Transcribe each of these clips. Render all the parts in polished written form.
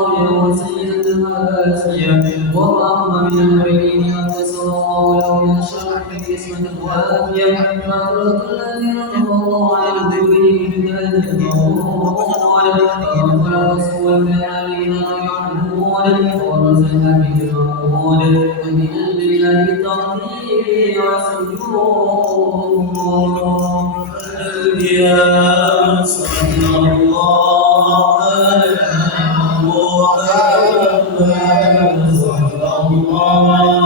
وسيد الهاشية وأما من المؤمنين أن تسووا لو يشاء باسمة الوافية فأطلق الذين كفروا عن ذكره بذلك فلا رسول الذين يعلمون ورزقنا به العقول ومن البلاد التقدير وسجود يا صلى الله على محمد صلى الله عليه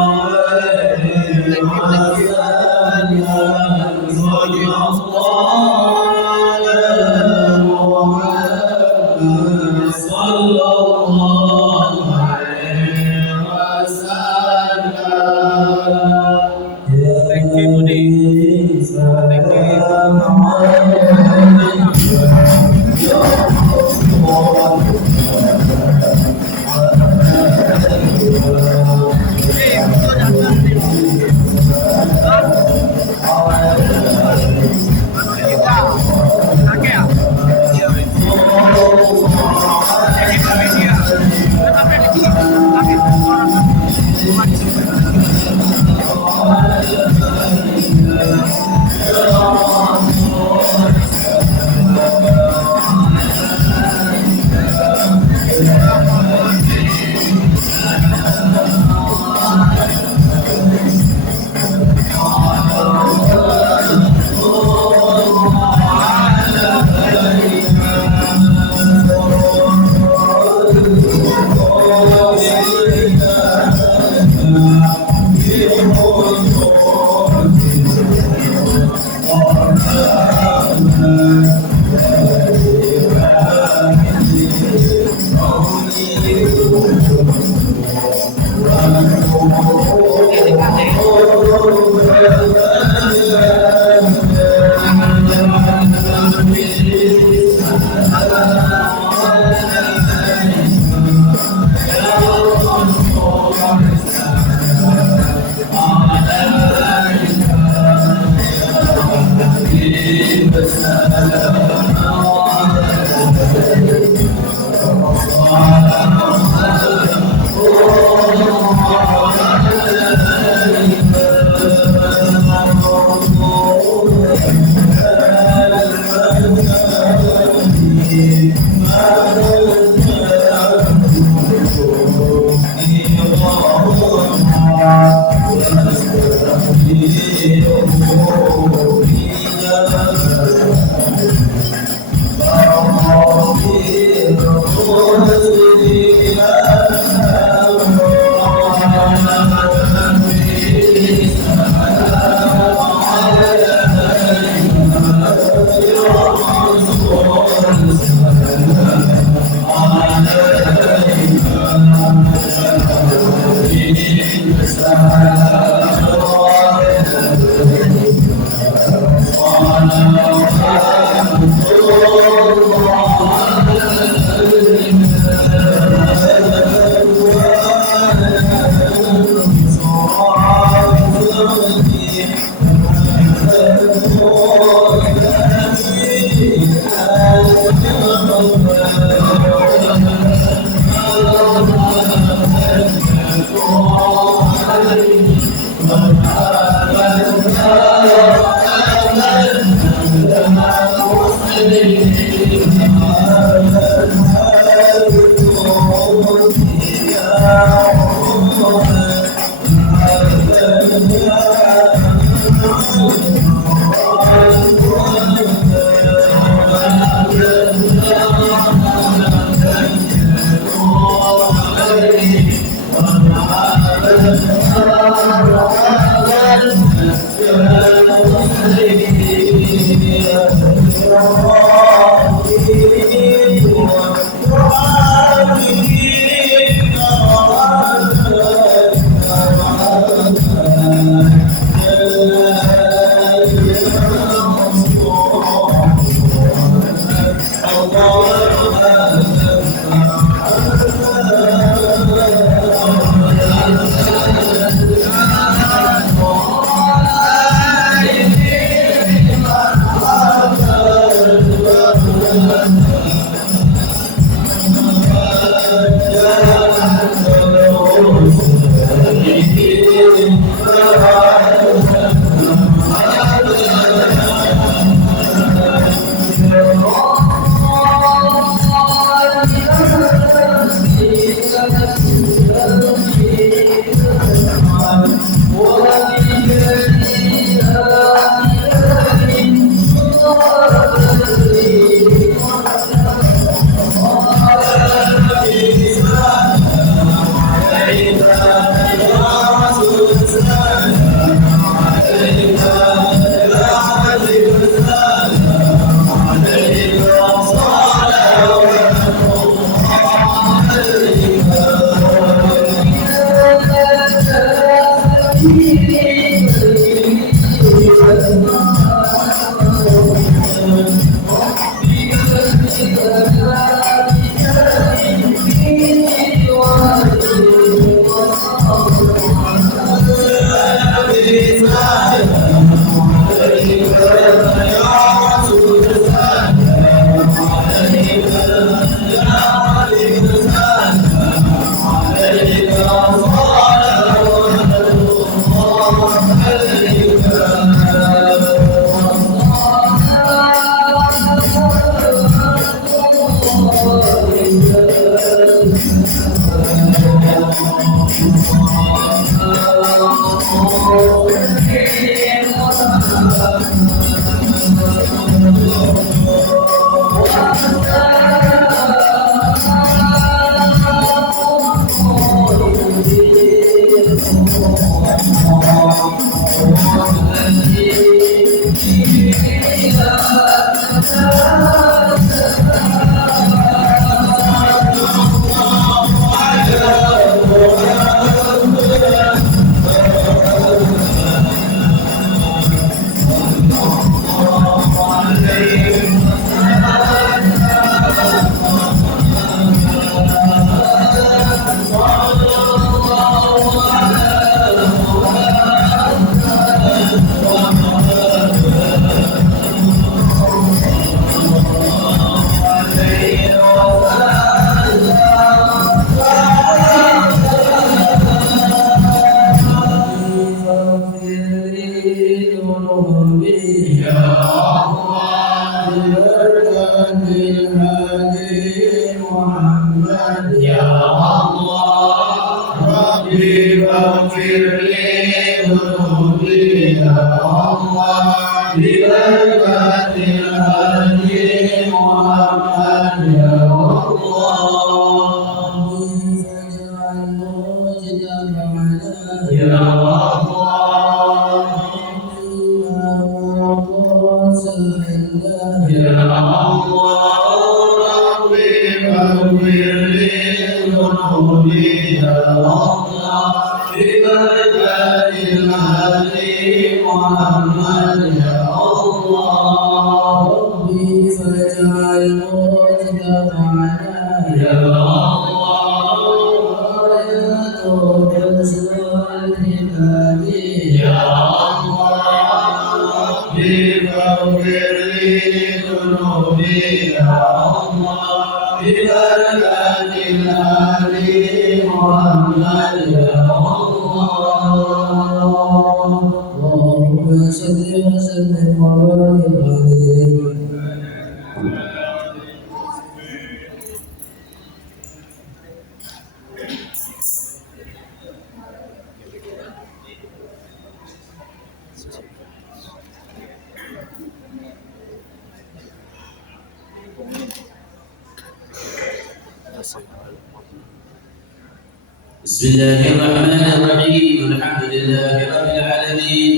بسم الله الرحمن الرحيم الحمد لله رب العالمين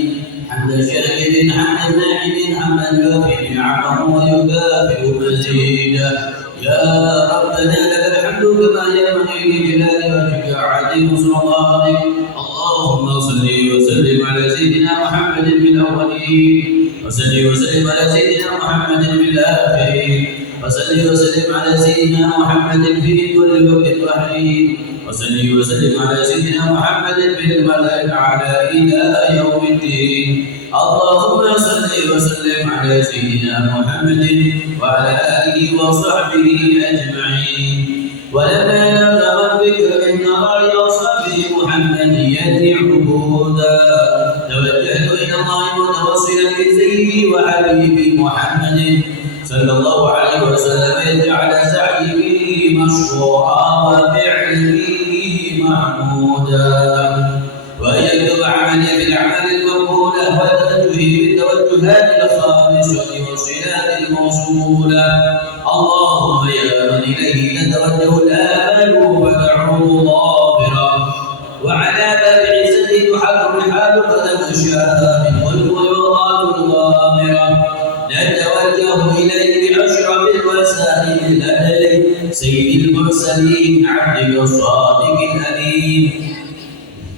حمد شاكر حمد ناعم حمد يوفي نعمه ويكافئ مزيدا يا ربنا لك الحمد كما ينبغي لجلال وجهك عظيم سلطانك اللهم صل وسلم على سيدنا محمد في الاولين وصل وسلم على سيدنا محمد في الاخرين وصل وسلم على سيدنا محمد في كل وقت وحين وصل وسلم على سيدنا محمد في الملأ الأعلى إلى يوم الدين اللهم صل وسلم على سيدنا محمد وعلى آله وصحبه أجمعين ولما نظر الذكر إن رأي أصحاب محمدية عبودا توجهت إلى الله متوسلا بسيدي وحبيبي محمد صلى الله عليه وسلم يجعل سعيه مشروعا وفعله هداه، وأن يكتب عملي في الأعمال المقبولة وتوجهي بالتوجهات الخالصة والصلات الموصولة. اللهم يا من إليه تتوجه الآمال فدعوه غافرا، وعلى باب عزته تحل رحال فتمشى منه البيضات الغامرة. نتوجه إليه بأشرف الوسائل الأدب سيد المرسلين عبدك الصادق الأمين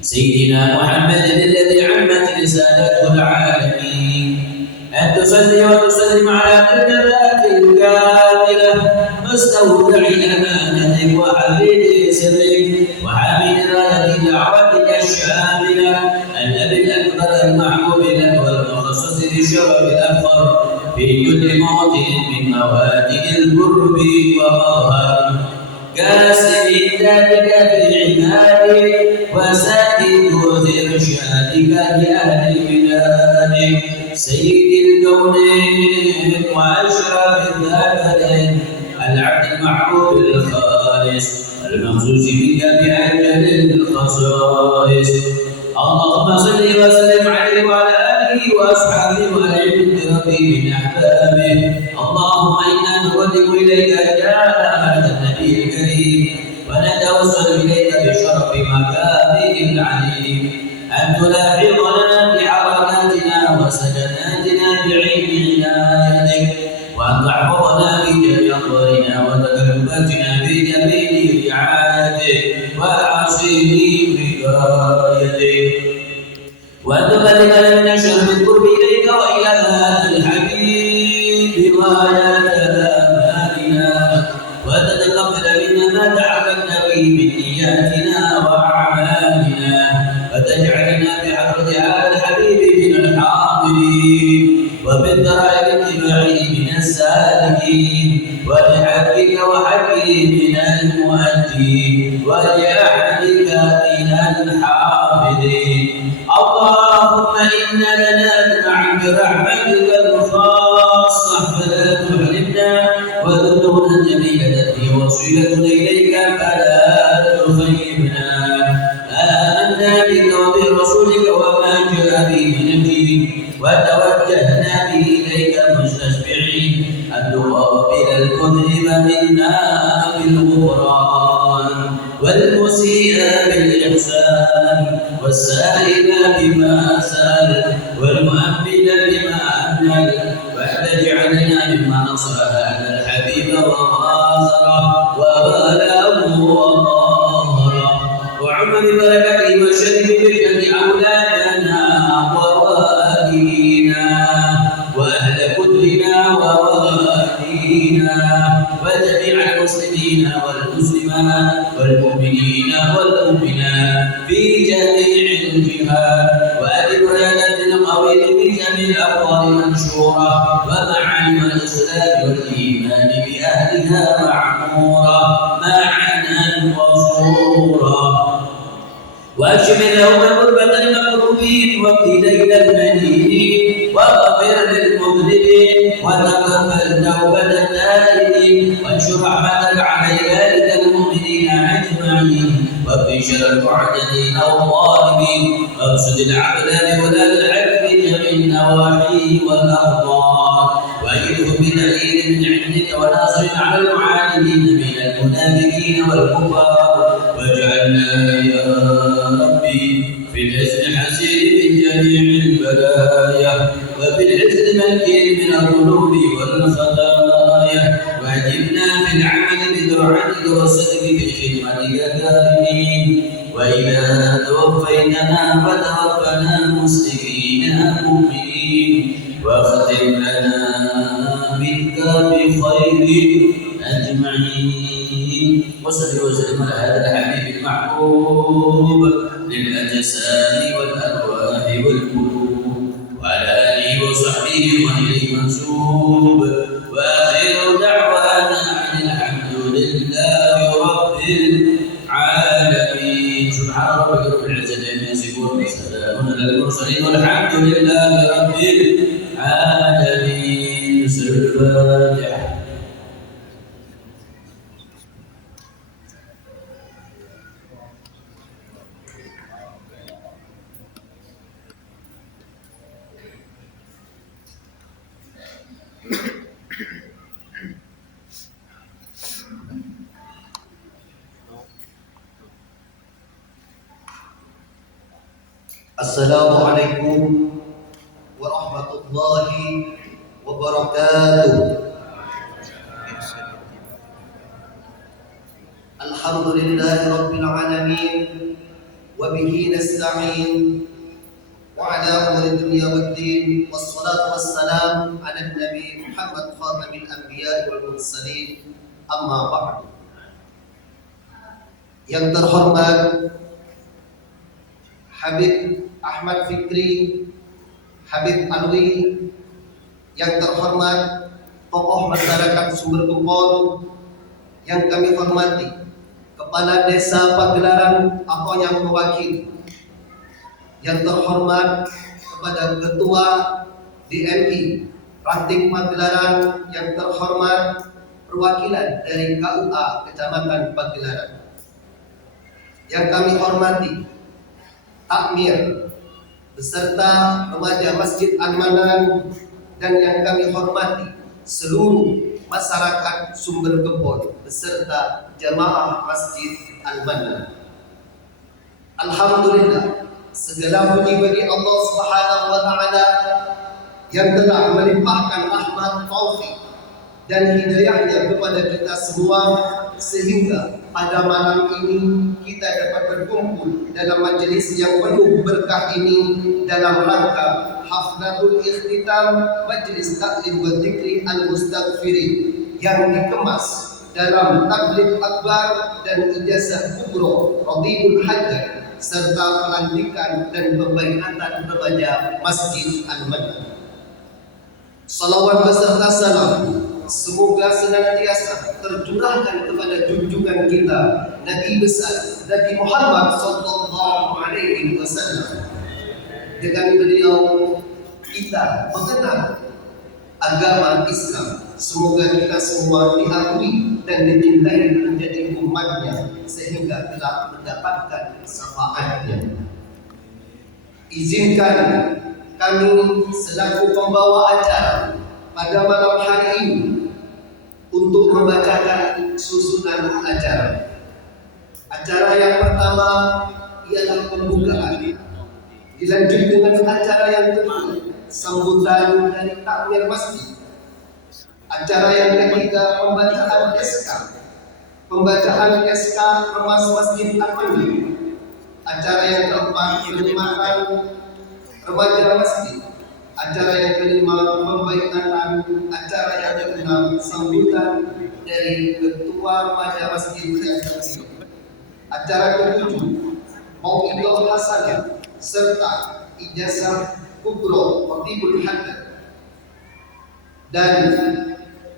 سيدنا محمد الذي عمت رسالته العالمين، أن تصلي وتسلم على تلك الذات الكاملة مستودع أمانتك وحفيد سرك وحامل راية دعوتك الشاملة، النبي الأكبر المحبوب لك والمخصص لشرف الأفخر في كل موطن من مواتن القرب ومظهر كاسم ذاتك في العباد وسائل إرشادك لأهل البلاد سيد الكونين وأشرف الذاكرين العبد المحبوب الخالص المخصوص بك بأجل الخصائص. اللهم صل وسلم عليه وعلى آله وأصحابه وأهل ربي من أحبابه. اللهم إنا نقدم إليك أجال هذا النبي الكريم ونتوسل إليك بشرف مكانه العليم أن تلاحظنا بحركاتنا وسكناتنا بعين عنايتك، وأن تحفظنا بجميع أمرنا وتكلفاتنا بجميل رعايتك وعصيم رعايتك، وأن تبلغنا من الشر القرب إليك وإلى هذا الحبيب غاية آمالنا، وتتقبل منا ما تعبدنا به من نياتنا وأعمالنا، وتجعلنا بحضرة هذا الحبيب من الحاضرين وبالدرع اتباعه من السالكين، ولحقك وحقه من المؤدين، ولأحدك من الحافظين. اللهم إنا لنا معا برحمتك الخاصة فلا تحرمنا، وذنوبنا الجميلة هي وصيلتنا إليك فلا تخيبنا. آمنا بك وبرسولك وما جاء به من الدين، وتوجهنا به إليك مستشفعين أن تقابل المذنب منا بالغفران، والمسيء بالإحسان، والسائل بما سأل، والمؤمن بما أمل، وأن تجعلنا مما نصر هذا الحبيب وآثره وبلغه وظاهره، وعم ببركته وشرف بجد أولادنا ووالدينا وأهل كلنا ووالدينا وجميع المسلمين والمسلمات والمؤمنين والمؤمنات في جميع الجهات، وأدم راية القوي في جميع الأقوال منشورة، ومعالم الإسلام والإيمان بأهلها معمورة معنا وصورا، وأكشف اللهم كربة المكروبين واقض دين المدينين، واغفر للمذنبين، وتقبل توبة التائبين، وانشر رحمتك على عبادك المؤمنين أجمعين، واكف شر المعتدين والظالمين، وابسط العدل بولاد الحق في جميع النواحي والأرض، وأيدهم بتأييد من عندك وناصر على المعاندين من المنافقين والكفار، واجعلنا يا ربي في الحزن حسين من جميع البلايا، وفي الحزن مكين من الذنوب والخطايا، واجبنا في العمل بطاعتك والصدق في خدمتك دائمين، وإذا توفيتنا فتوفنا مسلمين مؤمنين، واختم لنا منك بخير أجمعين. وصل وسلم على هذا الحبيب المحبوب للأجسام والأرواح والقلوب، وعلى آله وصحبه وإليه منسوب، وآخر دعوانا أن الحمد لله رب العالمين. سبحان ربك رب العزة عما يصفون وسلام على المرسلين والحمد لله رب العالمين. سر الفاتحة. Assalamualaikum warahmatullahi wabarakatuh. Alhamdulillahi rabbil alamin wa bihi nasta'in wa ala umuri dunya waddin wassalatu wassalamu ala nabi Muhammad khatamil anbiya wal mursalin, amma ba'du. Yang terhormat Habib Ahmad Fikri, Habib Alwi, yang terhormat tokoh masyarakat Sumber Gempol yang kami hormati, Kepala Desa Pagelaran atau yang mewakili, yang terhormat kepada Ketua DMI Ranting Pagelaran, yang terhormat perwakilan dari KUA Kecamatan Pagelaran, yang kami hormati takmir beserta remaja Masjid Al-Manan, dan yang kami hormati seluruh masyarakat Sumber Gempol beserta jamaah Masjid Al-Manan. Alhamdulillah, segala puji bagi Allah Subhanahu wa taala yang telah melimpahkan rahmat, taufik dan hidayahnya kepada kita semua, sehingga pada malam ini kita dapat berkumpul dalam majelis yang penuh berkah ini dalam rangka haflatul ikhtitam Majelis Taklim wa Dzikri Al-Mustaghfirin yang dikemas dalam tabligh akbar dan ijazah kubro Radibul Hajar serta pelantikan dan pembaiatan remaja Masjid Al-Manan. Salawat beserta salam semoga senantiasa tercurahkan kepada junjungan kita Nabi besar Nabi Muhammad sallallahu alaihi wasallam. Dengan beliau kita mengenal agama Islam. Semoga kita semua diakui dan dicintai menjadi umatnya sehingga telah mendapatkan syafaatnya. Izinkan kami selaku pembawa acara pada malam hari ini untuk membacakan susunan acara. Acara yang pertama ialah pembukaan, dilanjut dengan acara yang kedua sambutan dari takmir masjid. Acara yang ketiga pembacaan SK Remas Masjid Al-Manan. Acara yang keempat penerimaan remaja masjid. Acara yang kelima pembaikan. Acara yang keenam sambutan dari ketua remaja masjid yang terpilih. Acara ketujuh Mauidul Hasanah serta ijazah kubro Radibul Hajar, dan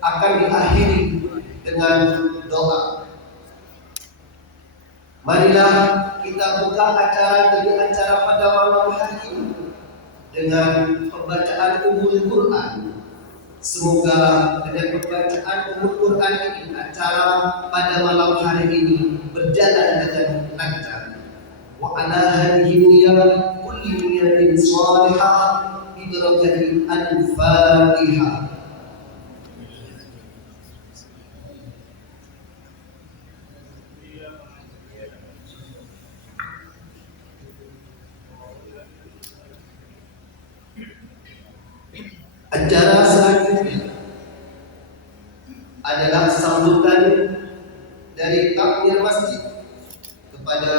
akan diakhiri dengan doa. Marilah kita buka acara pada malam hari ini dengan pembacaan Ummul Quran. Semoga dengan pembacaan Ummul Quran ini acara pada malam hari ini berjalan dengan lancar. Wa ala hadhihi niyyah kulli niyyatin shalihah bi barakati al-Fatihah. Acara selanjutnya adalah sambutan dari takmir masjid kepada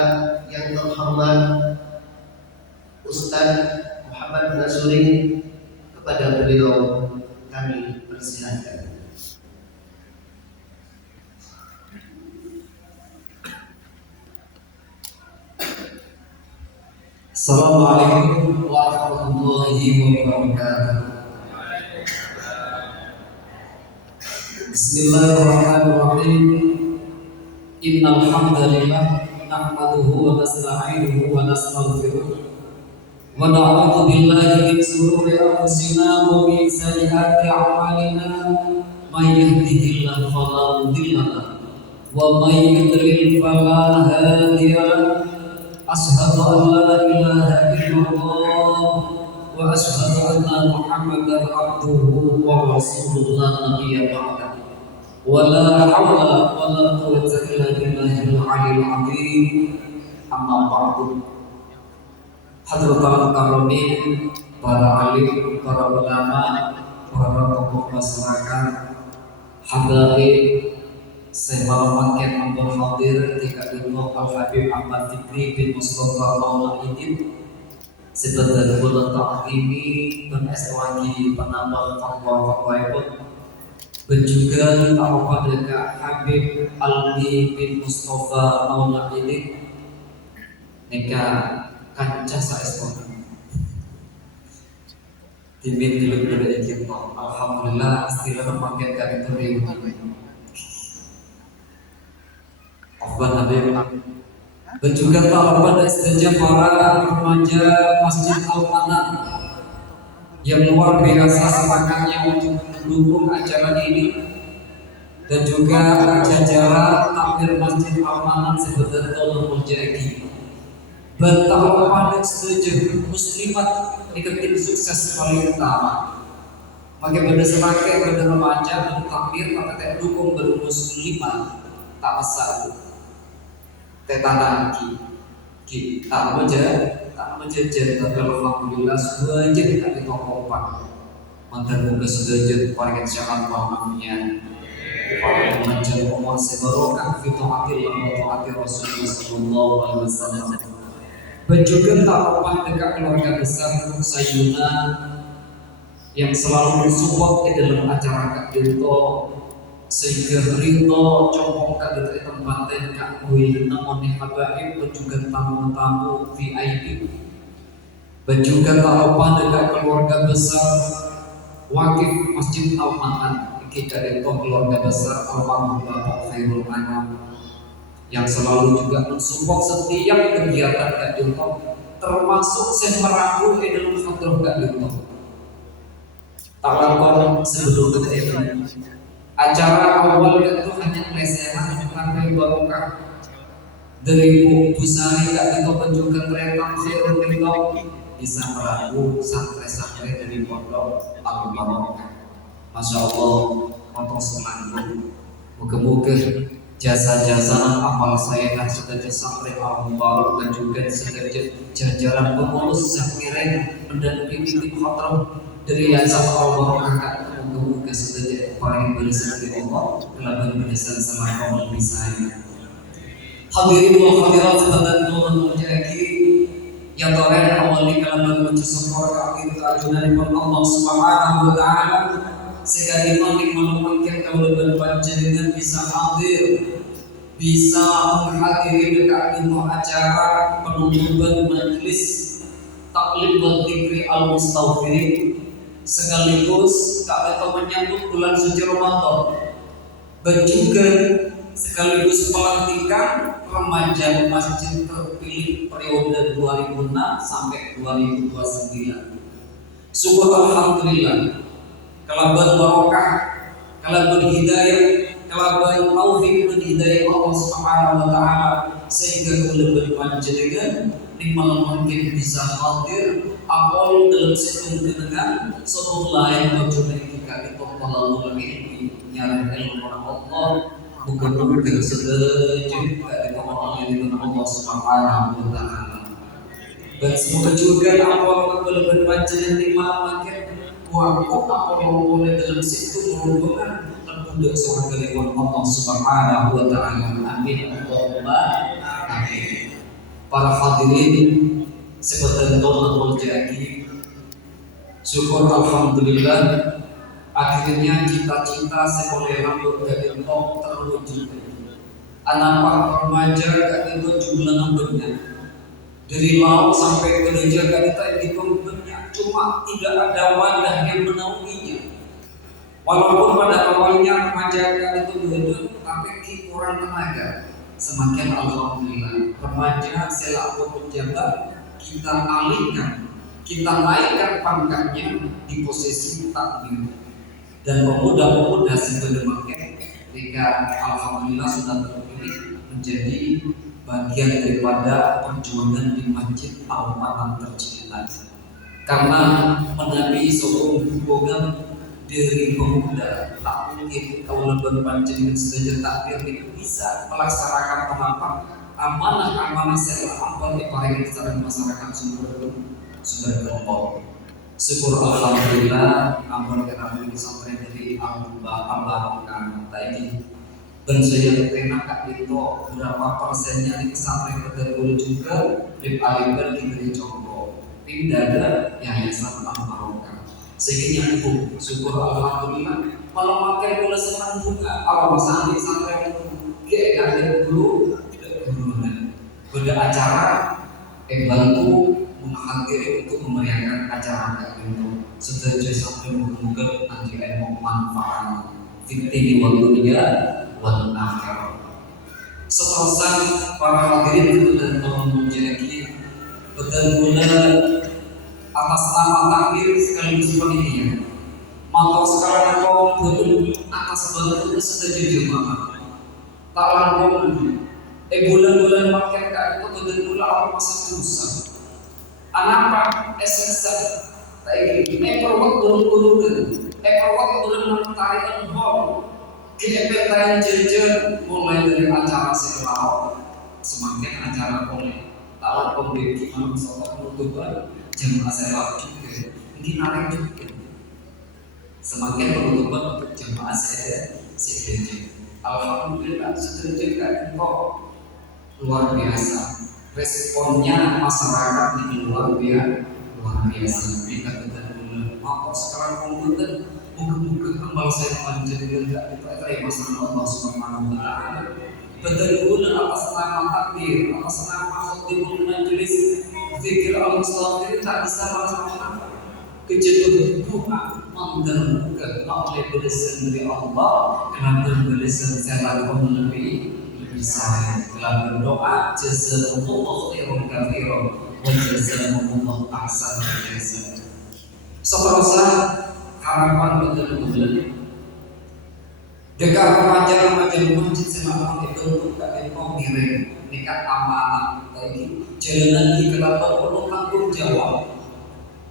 yang terhormat Ustaz Muhammad Nasuri. Kepada beliau kami persilakan. Assalamualaikum warahmatullahi wabarakatuh. Bismillahirrahmanirrahim. Innal hamdalillah nahmaduhu wa nasta'inuhu wa nastaghfiruh wa na'udzu billahi min shururi anfusina wa min sayyiati a'malina. May yahdihillahu fala mudilla lahu wa may yudlil fala hadiya lahu. Ashhadu an la ilaha illallah wa ashhadu anna Muhammadan abduhu wa rasuluhu la nabiyya ba'da. Wala hawla wala quwwata illa billahil 'aliyyil 'azim. Amma ba'du. Hadratul Karomin, para alim, para ulama, para tokoh masyarakat, habaib, sebalaman yang ampun hadir ketika dulu Al Habib Ahmad Fikri bin Mustafa Maula Idin sebagai bulan takrimi dan eswagi penambah fatwa pun berjuga tahu pada Habib Alwi bin Mustafa Maula Idin nikah kancah saestu timin diluk dari kita. Alhamdulillah istilah memakai kami terima. Afwan Habib dan juga tahapan istilah para remaja Masjid Al-Manan yang luar biasa semangatnya untuk mendukung acara ini, dan juga jajaran takmir Masjid Al-Manan sebagai tolong menjadi betapa pada setuju muslimat ikutin sukses paling utama. Maka pada semakin pada remaja pada takmir maka tak dukung baru muslimat tak asal tetana tak menjajar tapi alhamdulillah sudah jadi tak ditokong mantan muka sudah jadi paling sangat pahamnya paling menjadi umur sebarokah fitohatil wa Rasulullah sallallahu alaihi wasallam. Juga tak lupa dekat keluarga besar Sayuna yang selalu mensupport di dalam acara Kak Dirto, sehingga Rito copok Kak Dirto tempatin Kak Wih namanya habaib dan juga tamu-tamu VIP. Juga tak lupa dekat keluarga besar Wakif Masjid Al-Manan Kak Dirto, keluarga besar almarhum Bapak Khairul Anam yang selalu juga mensupport setiap kegiatan Kak Dirto, termasuk semerahu di dalam hadrah Kak Dirto. Tak lakukan sebelum itu acara awal itu hanya lesehan sampai barokah dari Busari Kak Dirto penjukan rentang Khairul Dirto bisa merahu santri-santri dari pondok Al-Barokah. Masya Allah, potong semanggung. Moga-moga jasa-jasa amal saya dan sebagai sampai Al-Mubarak dan juga sebagai jajaran pengurus Zakirin dan pimpinan hadrah dari Yayasan Al-Mubarak. Moga-moga sebagai paling bersih dari Allah telah berbedasan sama kaum bisa. Hadirin wa hadirat sebagai Tuhan menjadi yang terakhir awalnya kalaban bersyukur kami keajunan Allah Subhanahu wa taala sehingga dimalik menemukan kemuliaan panjenengan bisa hadir, bisa menghadiri dekat itu acara penutupan majelis taklim dan dzikri al-mustaghfirin, sekaligus kita menyambut bulan suci Ramadan, dan juga sekaligus pelantikan remaja masjid terpilih periode 2006 sampai 2029. Syukur alhamdulillah. Kalaban barokah, kalaban hidayah, kalaban taufik dan hidayah Allah Subhanahu wa taala sehingga kelebihan panjenengan nikmal mungkin bisa hadir apol dalam situng dengan suatu lain wujud ketika itu melalui ilmu nyarang ilmu Allah bukan sesuatu dari kemampuan Allah Subhanahu wa taala. Dan semoga juga apol kelebihan panjenengan nikmal mungkin waktu apa boleh dalam situ merupakan untuk seorang kalimat Allah Subhanahu wa taala. Amin Allahumma amin. Para hadirin sebentar tolong jadi syukur alhamdulillah akhirnya cita-cita sekolah rambut dari Allah terwujud. Anak remaja kan itu jumlah nomornya dari laut sampai gereja kan itu banyak, cuma tidak ada wadah yang menaunginya. Walaupun pada awalnya remaja kan itu hidup, tapi kurang tenaga. Semakin alhamdulillah remaja selaku penjabat kita alihkan, kita naikkan pangkatnya di posisi takmir dan pemuda-pemuda sebenarnya ketika alhamdulillah sudah terpilih menjadi bagian daripada perjuangan di Masjid Al-Manan tercinta. Karena menabi sebuah hubungan dari pemuda, tak mungkin kaulah berpanjang saja takdir bisa melaksanakan tahapan amanah saya ampun diparingi secara masyarakat sumber kelompok. Syukur alhamdulillah ampun kita sampai dari Abah tadi dan saya terima kak itu berapa persennya di pesantren Kedul juga di Aliber diberi contoh tidak ada yayasan Al-Barokah sehingga itu syukur alhamdulillah kalau makan gula senang juga awal santri sampai kayak ada dulu pada acara bantu menghadiri untuk memeriahkan acara itu setuju sampai menggunakan nanti mau manfaat fitri waktu dia wal akhirah. Setelah para hadirin dan memuji betul-betul atas nama takbir sekaligus panitia. Mantap sekarang kau betul atas betul setuju jemaah. Tak langsung bulan-bulan makin kak itu betul-betul awal masa susah. Anak esensial, tapi perwak turun-turun, perwak turun tarikan bom, kita pengen jajan mulai dari acara sekolah, semakin acara mulai tahun pembeli gimana soal penutupan jemaah sekolah juga, ini narik juga, semakin penutupan untuk jemaah sekolah, alhamdulillah setuju kok luar biasa. Responnya masyarakat ini luar biasa. Mereka betul-betul mau sekarang komputer mungkin kembali saya menjadi tidak diterima masalah Allah Subhanahu Wa Taala. Betul-betul atas nama takbir, atas nama khutbah majelis zikir al-mustaqim tak bisa melaksanakan kejadian doa mendengarkan oleh belisan dari Allah karena belisan saya lakukan lebih bisa dalam berdoa jazakumullah khairan katsiran wa jazakumullah ahsan jazaa. Seterusnya harapan betul-betul dekat remaja-remaja masjid semakin itu untuk kau diri dekat amanah lagi jalan di kelapa penuh tanggung jawab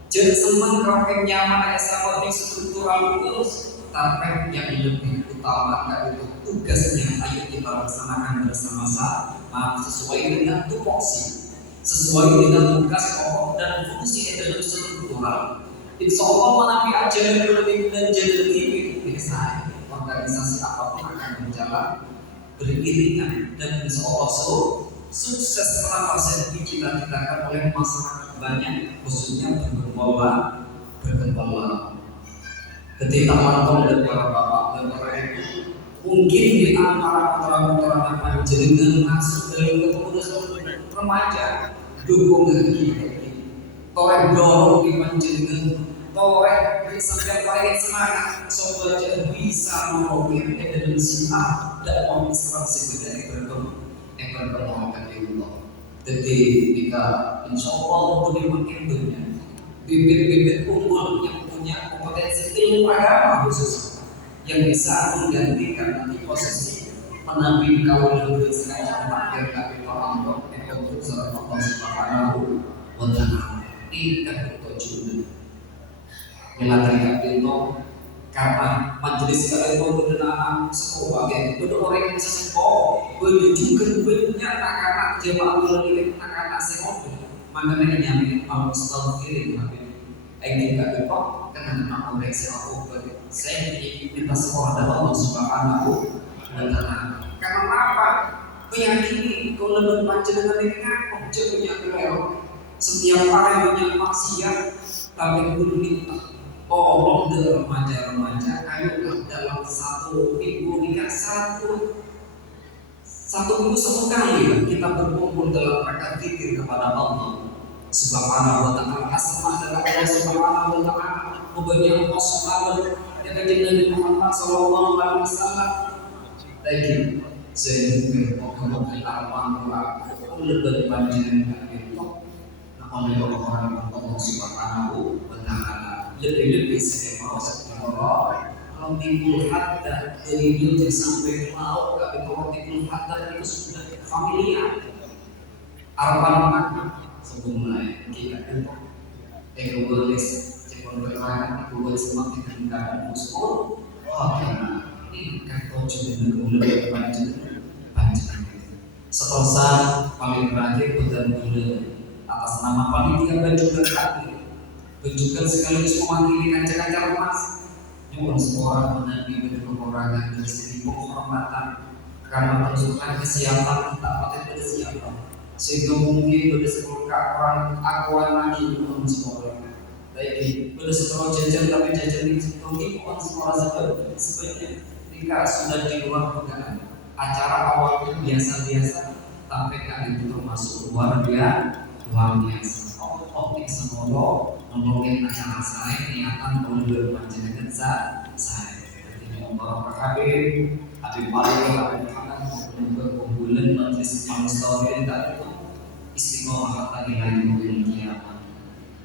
jadi senang kau nyaman sama di struktural terus tapi yang lebih utama itu tugasnya ayo kita laksanakan bersama-sama sesuai dengan tupoksi sesuai dengan tugas pokok dan fungsi dalam struktural. Insya Allah menapi ajaran lebih dan jadi lebih bisa organisasi apapun akan berjalan beriringan dan insya Allah sukses selama cita-citakan oleh masyarakat banyak khususnya berkembang. Ketika mantau dan para bapak dan para ibu mungkin di antara putra-putra panjenengan masuk dalam kepengurusan remaja dukungan kita torek dorong di panjenengan torek di sampai paling semangat supaya bisa mengobir dalam siap dan menginspirasi dari berkembang di Allah. Jadi jika insya Allah lebih makin dunia bibit-bibit unggul yang punya kompetensi ilmu agama khusus yang bisa menggantikan nanti posisi penampil kaum yang bersengaja takdir kami paham untuk surah Allah Subhanahu wa Ta'ala tidak bertujuan melatih itu karena majelis kalian benar sekolah benar orang yang sekolah menunjukkan banyak anak-anak jemaah ulang anak-anak sekolah makanya yang al-mustaghfirin ini gak betul karena orang saya minta sekolah dari Allah Subhanahu wa Ta'ala. Karena apa? Meyakini kalau lebih panjenengan ini ngaku punya kelewat setiap hari punya maksiat tapi guru kita tolong remaja-remaja ayo dalam satu minggu nikah satu minggu satu kali kita berkumpul dalam rangka zikir kepada Allah Subhanahu wa Ta'ala asma dari Allah Subhanahu wa Ta'ala kebanyakan Allah yang Nabi Muhammad sallallahu alaihi wasallam lagi sehingga orang lebih panjenengan itu oleh orang Allah Subhanahu wa Ta'ala lebih sehingga Allah kalau timbul hatta dari dia sampai mau kalau timbul hatta itu sudah familiar harapan sebelumnya kita egois cepon berkaitan egois semakin tingkat musuh karena ini kan tujuan dengan lebih panjang seterusnya paling terakhir Badan Gula atas nama panitia Benjukan Takdir, Benjukan sekaligus mewakili kancah-kancah emas yang seorang menabi pada kekurangan dari segi penghormatan karena menunjukkan kesiapan tak patut bersiapan sehingga mungkin pada seluruh akuan lagi untuk sekolah baik pada sekolah jajan tapi jajan itu mungkin bukan sekolah sebenarnya ketika sudah di luar dugaan acara awalnya biasa-biasa tapi kali itu termasuk luar biasa. Oh, semoga nolongin acara saya niatan kalau panjenengan saya. Jadi Allah Habib paling akan kumpulan majelis Mustafirin tadi itu istiqomah kata ilahi mungkin kiamat.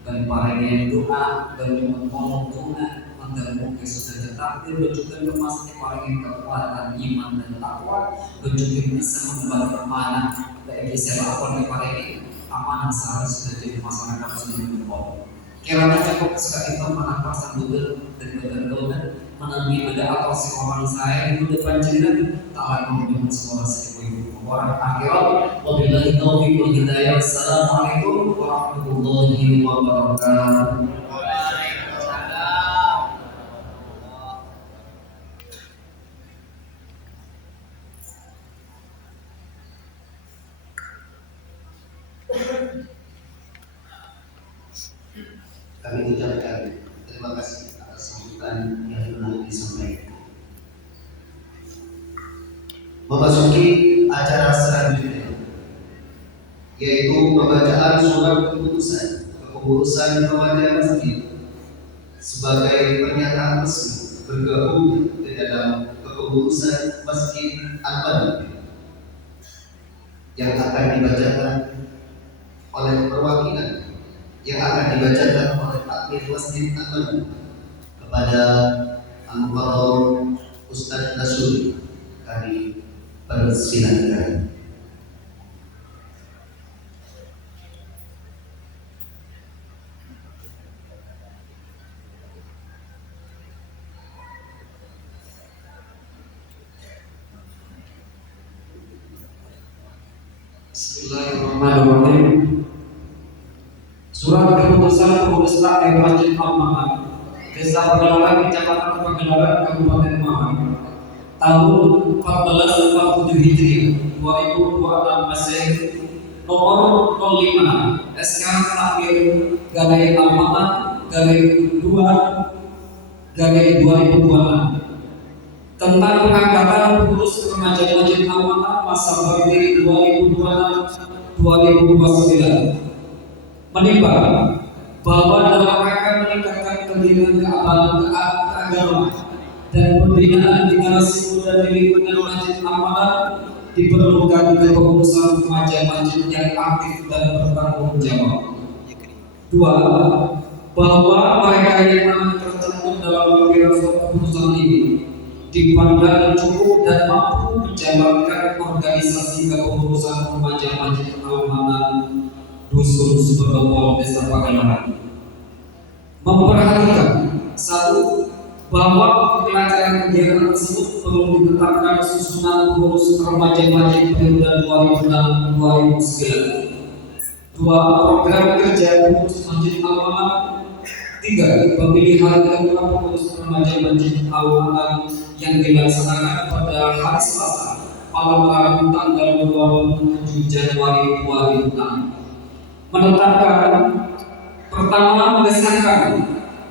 Dan para yang doa dan menolong doa maka sudah tetapi berjuang termasuk para yang kekuatan iman dan takwa berjuang bisa membantu mana dari siapapun para ini amanah seharusnya jadi masyarakat sudah berpol. Kiranya cukup sekali itu menakar sambil dan benar-benar menangi pada apa sih orang saya di depan cerita tak akan membuat sekolah sebuah orang akhirat. Wabillahi taufiq wal hidayah. Assalamualaikum warahmatullahi wabarakatuh. Kami ucapkan terima kasih atas sambutan yang telah disampaikan. Memasuki acara selanjutnya, yaitu pembacaan surat kepengurusan remaja masjid sebagai pernyataan resmi bergabung ke dalam kepengurusan Masjid Al-Badr yang akan dibacakan oleh perwakilan takmir Masjid Al-Badr kepada Al-Mukarram Ustaz Nasuri. Kami persilakan. Bismillahirrahmanirrahim. Surat keputusan pengurus takmir Masjid Al-Mahan, Desa Pagelaran, Kecamatan Pagelaran, Kabupaten Malang, tahun 1447 Hijriah 2026 Masehi, nomor 05 SK Takmir Galeri Al-Mahan Galeri 2/2026 tentang pengangkatan pengurus remaja Masjid Al-Mahan masa berdiri 2026-2029 menimbang bahwa dalam rangka meningkatkan kegiatan keagamaan dan pembinaan generasi muda di lingkungan Masjid Al-Mahan diperlukan kepengurusan remaja masjid yang aktif dan bertanggung jawab. 2. Bahwa mereka yang tercantum dalam lembaga kepengurusan ini dipandang cukup dan mampu menjalankan organisasi kepengurusan remaja Masjid Al-Mahan Dusun Sumbertopol Desa Pagelaran. Memperhatikan satu, bahwa pelaksanaan kegiatan tersebut perlu ditetapkan susunan pengurus remaja Masjid periode 2006-2009. 2. Program kerja pengurus Masjid Al-Mahan. 3. Pemilihan ketua pengurus remaja Masjid Al-Mahan yang dilaksanakan pada hari Selasa malam Rabu tanggal 27 Januari 2006. Menetapkan pertama mengesahkan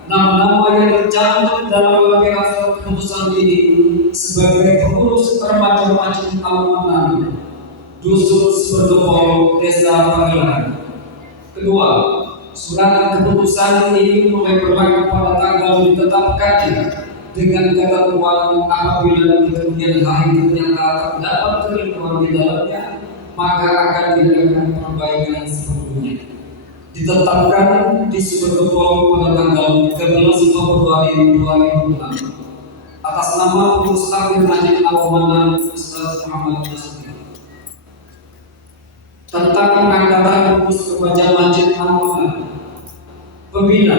nama-nama yang tercantum dalam lembaga keputusan ini sebagai pengurus remaja Masjid Al-Mahan Dusun Sumbertopol Desa Pagelaran. Kedua, surat keputusan ini mulai berlaku pada tanggal ditetapkannya dengan ketentuan apabila di kemudian hari ternyata terdapat kekeliruan di dalamnya maka akan dilakukan perbaikan sebelumnya. Ditetapkan di Sumbertopol pada tanggal 13 Februari 2006 atas nama pengurus takmir Masjid Al-Mahan Ustaz Muhammad Nasir tentang pengangkatan pengurus remaja Masjid Al-Mahan, pembina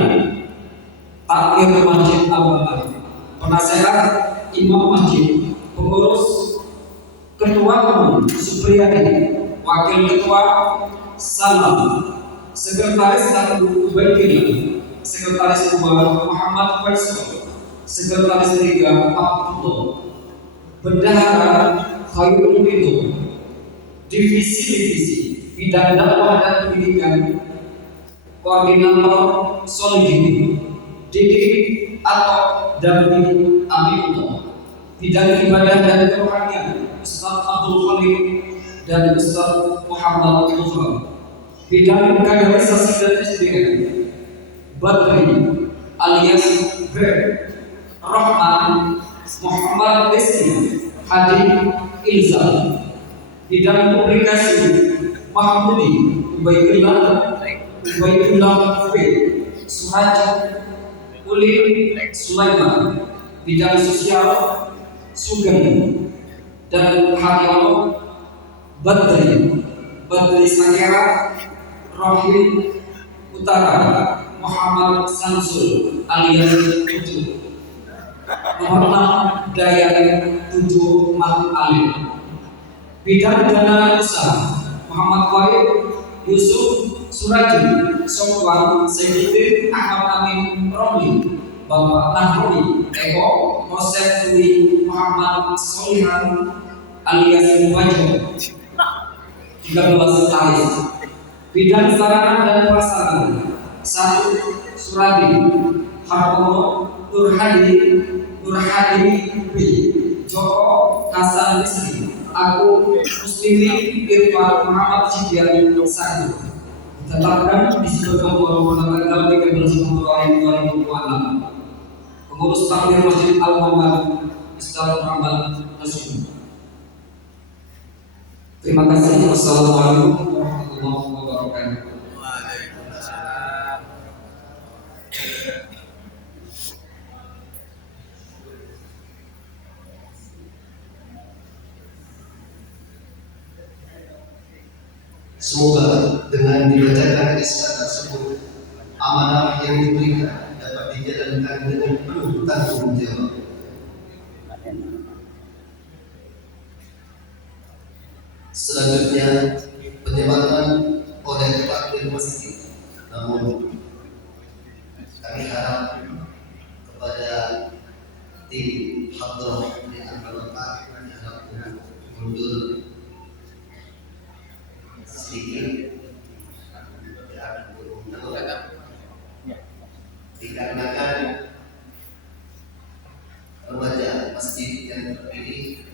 takmir Masjid Al-Mahan, penasehat imam masjid, pengurus, ketua umum Supriyadi, Wakil Ketua Salam, Sekretaris 1 Ubaidillah, Sekretaris 2 Muhammad Faisal, Sekretaris 3 Abdullah, Bendahara Khairul Ridho, Divisi-divisi bidang dakwah dan pendidikan, Koordinator Solihin, Didik atau David Aminullah, bidang ibadah dan kerohanian, Ustaz Abdul Khalid dan Ustaz Muhammad Tuhan, bidang kaderisasi dan SDM, Badri alias Ber, Rahman Muhammad Rizki Hadi Ilzam, bidang publikasi Mahmudi Ubaidillah F. Suhaj Ulil Sulaiman, bidang sosial Sugeng dan Haryono Badri Sakera Rohim Utara Muhammad Samsul alias Utu, Muhammad Dayan 7 Mat Alim, bidang dana usaha Muhammad Wahid Yusuf Suraji Sokwan Sayyidin Ahmad Amin Romli, Bapak Nahwi Eko Mosef Dwi Muhammad Solihan alias Mubajo 13 Alis, bidang sarana dan prasarana 1 Suradi Hartono Nurhadi B Joko Hasan Rizki, aku Muslimi Irfan Muhammad Sidian Sakti, ditetapkan di Sebagai tanggal 13 Februari 2006. Pengurus takmir Masjid Al-Muhammad Ustaz Muhammad Nasim. Terima kasih. Wassalamualaikum warahmatullahi wabarakatuh. Semoga dengan dibacakan isyarat tersebut, amanah yang diberikan dapat dijalankan dengan penuh tanggung jawab. Selanjutnya penyematan oleh takmir masjid. Namun kami harap kepada tim hadrah yang berletak harap mundur sedikit dikarenakan remaja masjid yang terpilih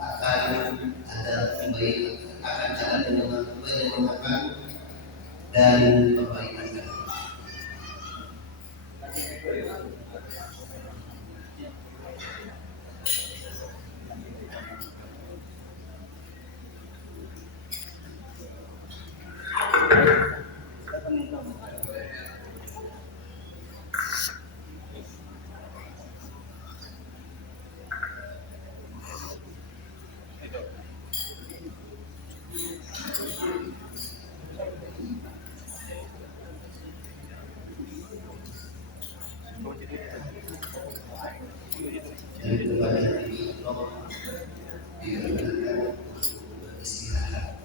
akan ada kebaikan, akan jalan dengan penyemangatan dan perbaikan. Dan kepada Allah diperkenankan beristirahat.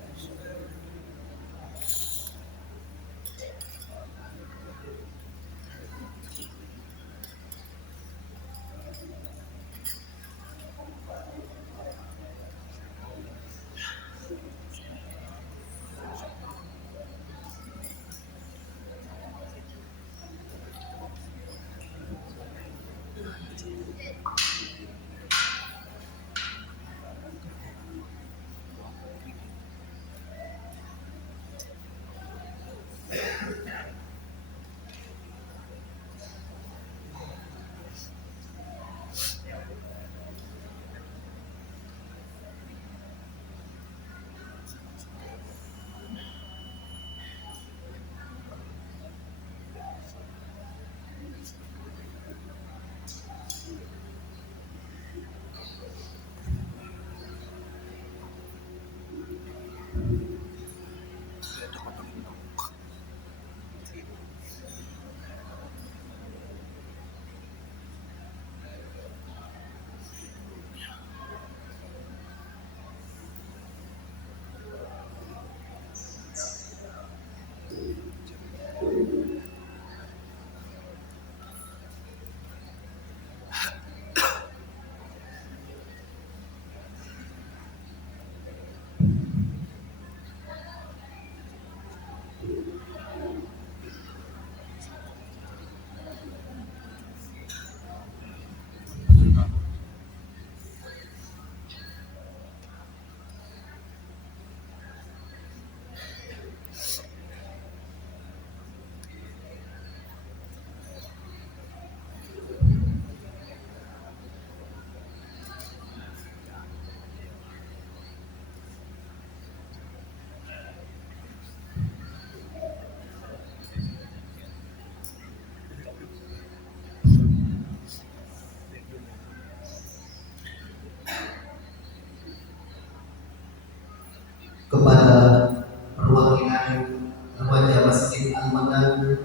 kepada perwakilan remaja Masjid Al-Manan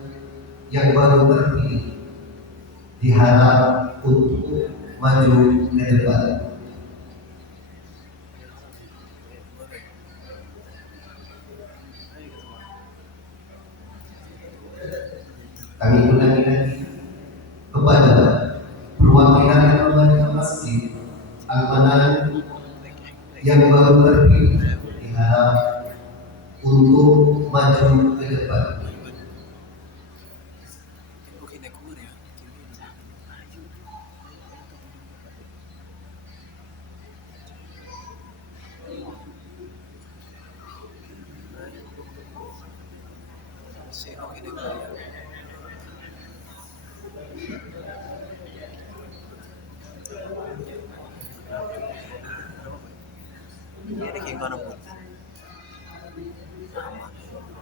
yang baru terpilih, diharap untuk maju ke depan. Kami ulangi lagi kepada perwakilan remaja Masjid Al-Manan yang baru terpilih, diharap untuk maju ke depan.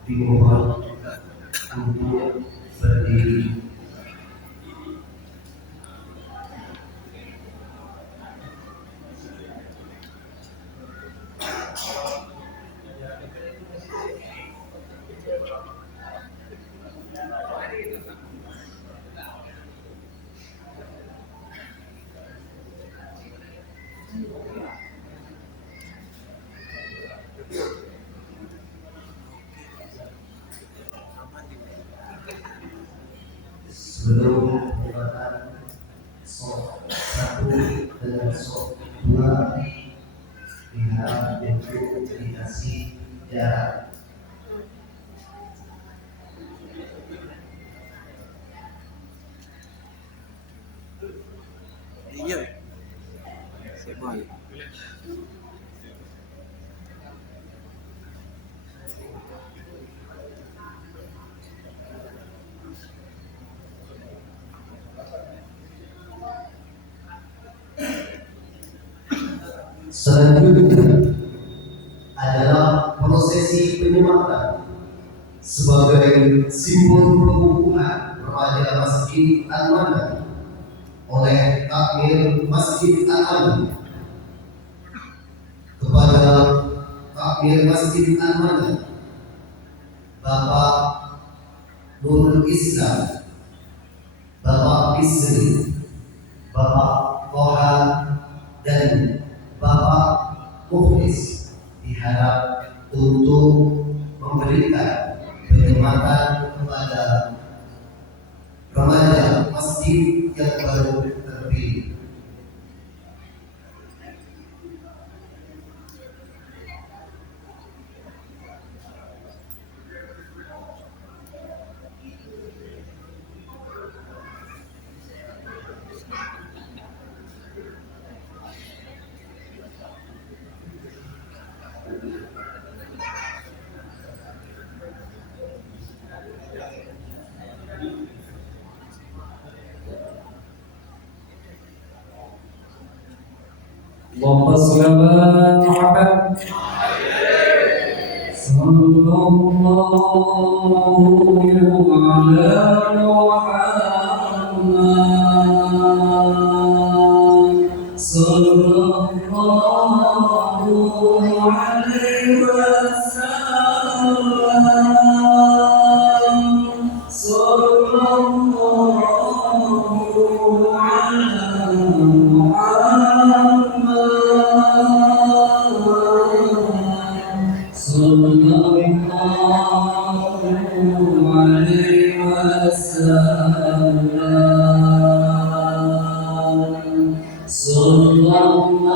Dimohon untuk berdiri. Sebelum pembuatan soft 1 dan soft 2 diharap untuk dikasih jarak. Iya, sebal. Selanjutnya adalah prosesi penyematan sebagai simbol pengukuhan remaja Masjid Al-Manan oleh takmir Masjid Al-Manan. Kepada takmir Masjid Al-Manan, Bapak Nurul Islam, Bapak Bisri, Bapak Toha, dan Bapak Mukhlis diharap untuk memberikan penyematan kepada remaja masjid yang baru terpilih. اللهم صل على محمد صلى الله على محمد صلى الله عليه وسلم صلى الله على محمد صلى الله عليه وسلم صلى الله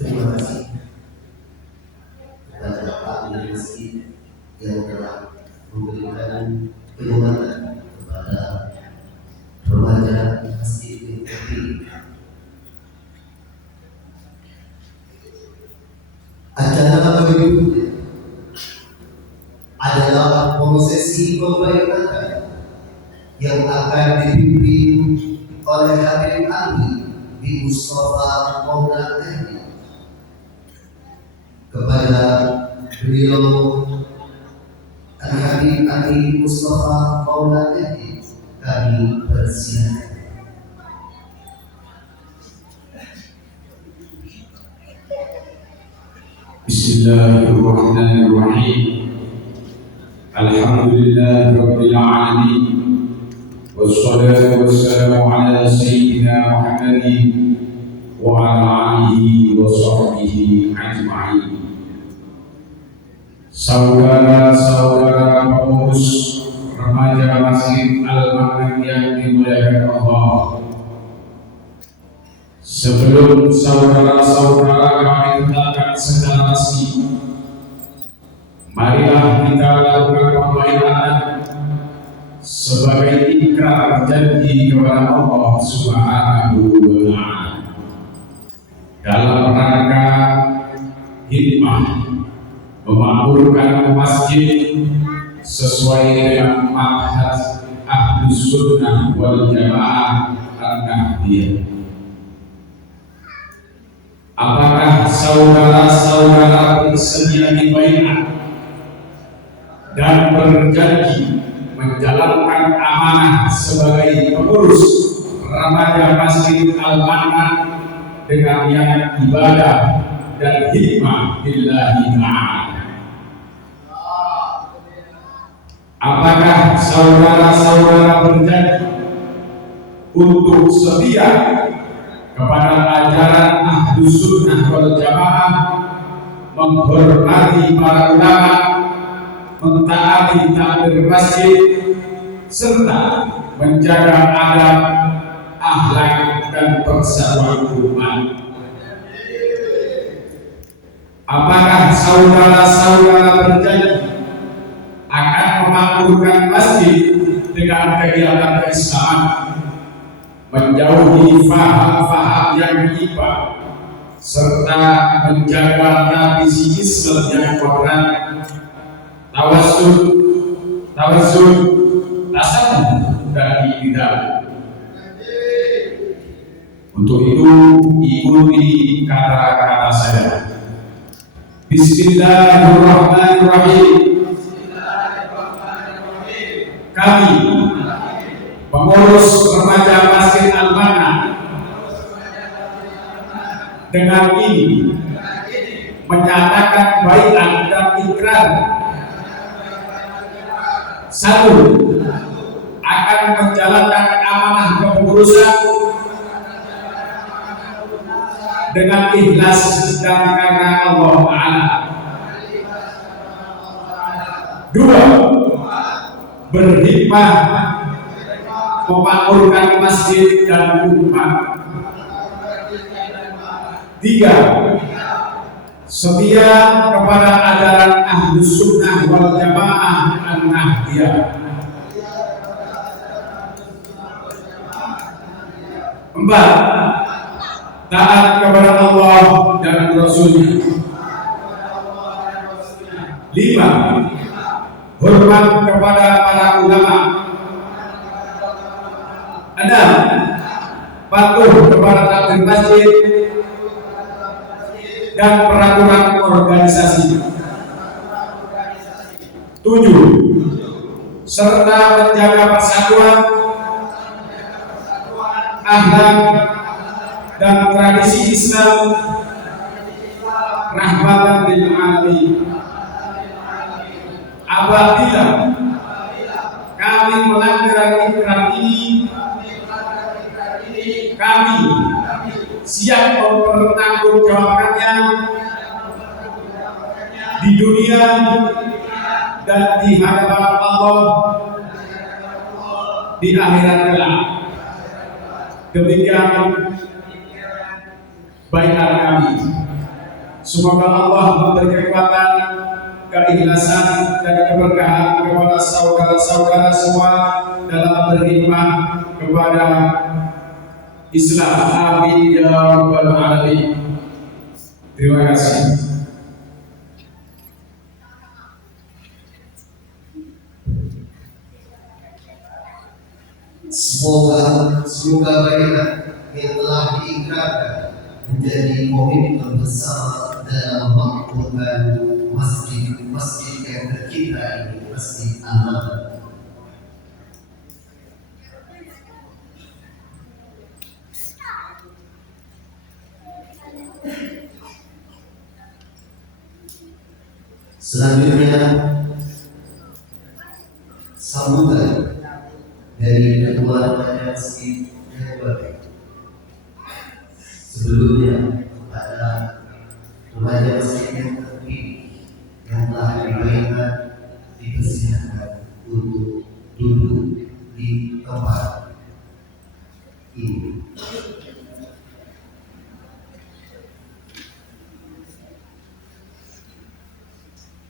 Terima kasih kepada Pak Masjid yang telah memberikan penyematan kepada remaja Masjid yang terpilih. Acara berikutnya adalah prosesi pembaikatan yang akan dipimpin oleh Habib Ali bin Mustafa Maula Ahdi. Kepada beliau Al-Habib Ali Mustafa Maula Ahdi kami persilakan. Bismillahirrahmanirrahim. Alhamdulillahi rabbil alamin. Wassalatu wassalamu ala sayyidina Muhammadin wa ala alihi wa sahbihi ajma'in. Saudara-saudara pengurus remaja Masjid Al-Manan yang dimuliakan Allah, sebelum saudara-saudara kami tetapkan secara resmi, marilah kita lakukan pembaikan sebagai ikrar janji kepada Allah Subhanahu wa Ta'ala dalam rangka hikmah memakmurkan masjid sesuai dengan manhaj Ahlus Sunnah wal Jamaah Al-Nahdiyah. Apakah saudara-saudara bersedia dibaiat dan berjanji menjalankan amanah sebagai pengurus remaja Masjid Al-Manan dengan niat ibadah dan hikmah lillahi ta'ala? Apakah saudara-saudara berjanji untuk setia kepada ajaran Ahlus Sunnah wal Jamaah, menghormati para ulama, mentaati takbir masjid, serta menjaga adab, akhlak dan persatuan umat? Apakah saudara-saudara berjanji akan memakmurkan masjid dengan kegiatan keislaman, menjauhi faham-faham yang menyimpang, serta menjaga tradisi Islam yang moderat, tawassul, tasawuf dan ibadah? Untuk itu ikuti kata-kata saya. Bismillahirrahmanirrahim. Kami pengurus remaja Masjid Al-Manan dengan ini menyatakan baiat dan ikrar. 1. akan menjalankan amanah kepengurusan dengan ikhlas dan karena Allah Ta'ala. 2. Berhikmah memakmurkan masjid dan umat. 3. Setia kepada ajaran Ahlus Sunnah wal Jamaah An-Nahdiyah. 4. Taat kepada Allah dan Rasul-Nya. 5. Hormat kepada para ulama. 6. Patuh kepada takbir masjid dan peraturan organisasi. 7. Serta menjaga persatuan, akhlak dan tradisi Islam rahmatan lil alamin. Apabila kami melanggar ikrar ini, kami siap mempertanggungjawabkannya di dunia dan di hadapan Allah di akhirat kelak. Demikian baikat kami. Semoga Allah memberi kekuatan, keikhlasan dan keberkahan kepada saudara-saudara semua dalam berkhidmat kepada Islam. Amin ya rabbal alamin. Terima kasih. Semoga baikat yang telah diikrarkan menjadi komitmen bersama dalam memakmurkan masjid yang tercinta ini, Masjid Al-Madinah. Selanjutnya sambutan dari ketua remaja masjid yang baik. Sebelumnya kepada remaja masjid yang terpilih yang telah dibaikan dipersilakan untuk duduk di tempat ini.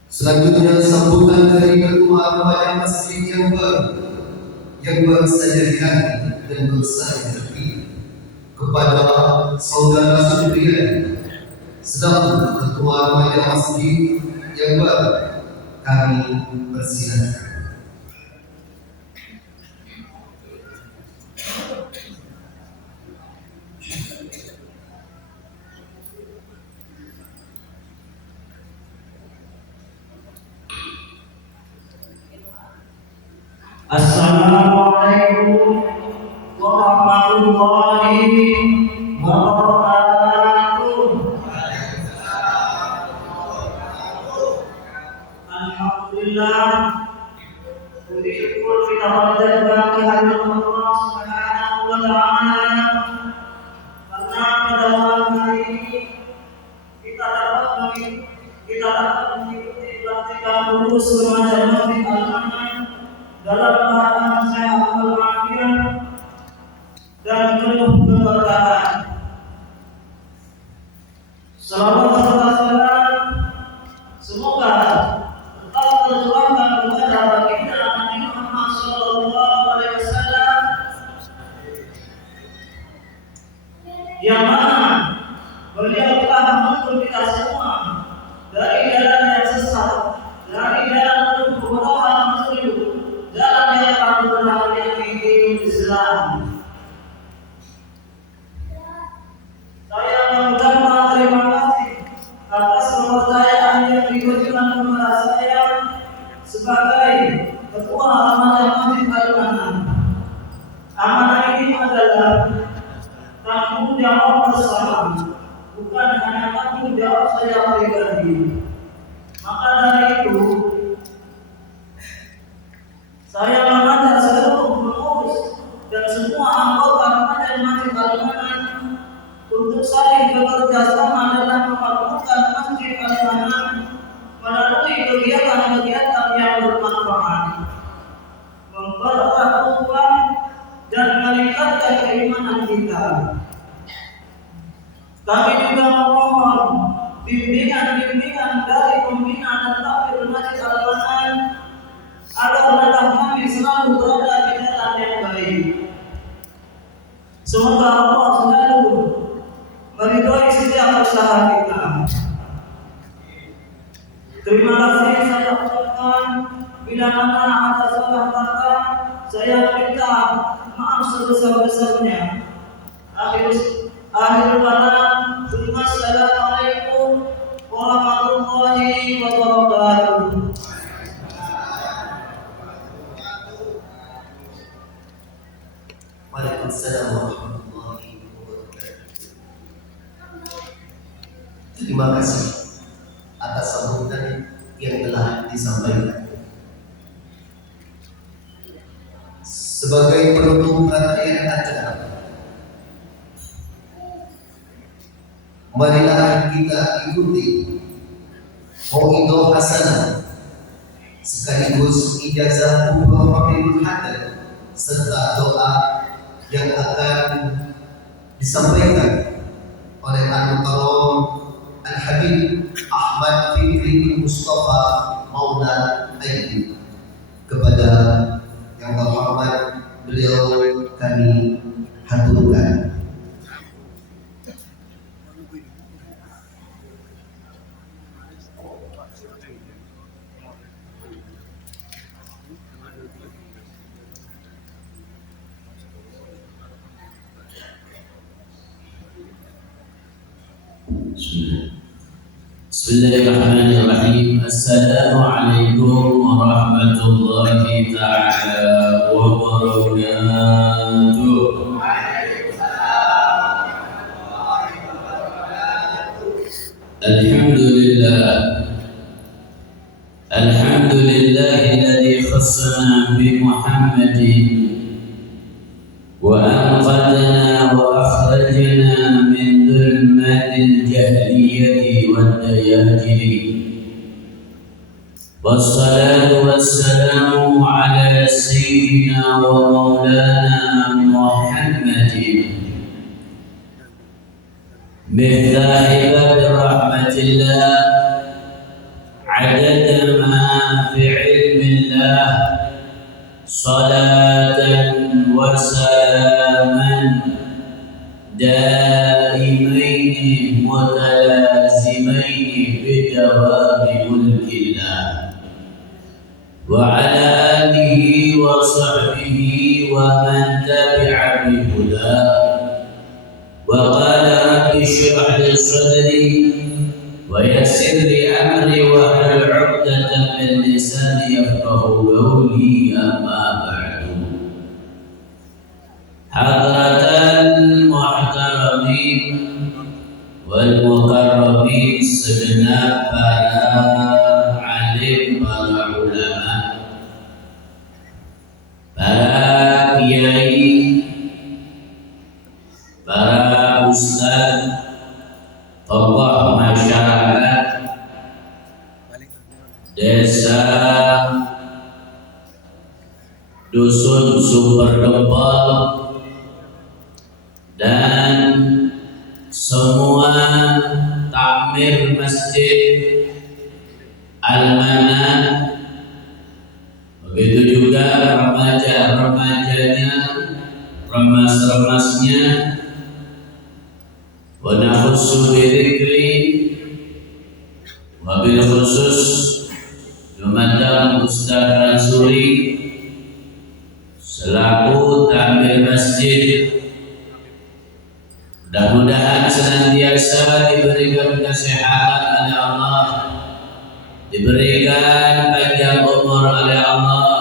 Selanjutnya sambutan dari ketua remaja masjid yang baru saja diganti dan baru saja terpilih kepada saudara Supriyadi selaku ketua remaja masjid yang baru, kami persilakan. Assalamualaikum warahmatullahi wabarakatuh. Alhamdulillah, puji syukur kita panjatkan kehadirat Allah Subhanahu wa Ta'ala, karena pada malam hari ini kita dapat mengikuti pelatihan lulus remaja Masjid Al-Madinah dalam keadaan sehat walafiat dan penuh keberkahan. Salawat serta salam semoga tetap tercurahkan kepada baginda Nabi Muhammad SAW, yang mana beliau telah menuntun kita semua dari jalan yang sesat, dari jalan pengurus dan semua anggota remaja Masjid Al-Manan untuk saling bekerja sama dalam memakmurkan Masjid Al-Manan melalui kegiatan-kegiatan yang bermanfaat, mempererat hubungan dan meningkatkan keimanan kita. Kami juga memohon bimbingan dari pembina dan takmir Masjid Al-Manan agar langkah kami selalu berada di jalan yang baik. Semoga Allah selalu meridhai setiap usaha kita. Terima kasih saya ucapkan. Bila mana ada salah kata, saya minta maaf sebesar-besarnya. Akhir kalam, Assalamualaikum warahmatullahi wabarakatuh. Waalaikumsalam warahmatullahi wabarakatuh. Terima kasih atas sambutan yang telah disampaikan. Sebagai penutup rangkaian acara, marilah kita ikuti mauidhah hasanah sekaligus ijazah umroh Habibul Haddad serta doa yang akan disampaikan oleh Al-Mukarram Al-Habib Ahmad Fikri Mustafa Maula Aidi. Kepada yang terhormat beliau kami haturkan. Bismillahirrahmanirrahim. Assalamualaikum warahmatullahi ta'ala wabarakatuh. Alhamdulillahilladzi khassana bi Muhammadin wa anqadhana wa akhrajna min dhulmatil jahliyyati wad dayajiri. Wassalatu wassalamu ala sayyidina wa maulana Muhammadin miftahi babi rahmatillah adada ma fi ilmillah salatan wa salaman daimaini mutalazimaini bidawami mulkillah wa ala alihi wa sahbihi wa man tabi'a bihuda wa qala rabbi shrah li sadri wa yassir li amri wa hlul 'uqdatam min lisani yafqahu qawli amma ba'du. Hadratal muhtaramin wal mukarramin segenap para alim, para ulama, para kiai, para ustaz, tokoh masyarakat desa dusun Sumbergempol dan semua takmir Masjid Al-Manan, begitu juga remaja-remajanya, remas-remasnya, wa nakhussu bidzikri wabil khusus Jumadam Ustaz Rasuli selaku takmir masjid. Mudah-mudahan senantiasa diberikan kesehatan oleh Allah, diberikan panjang umur oleh Allah,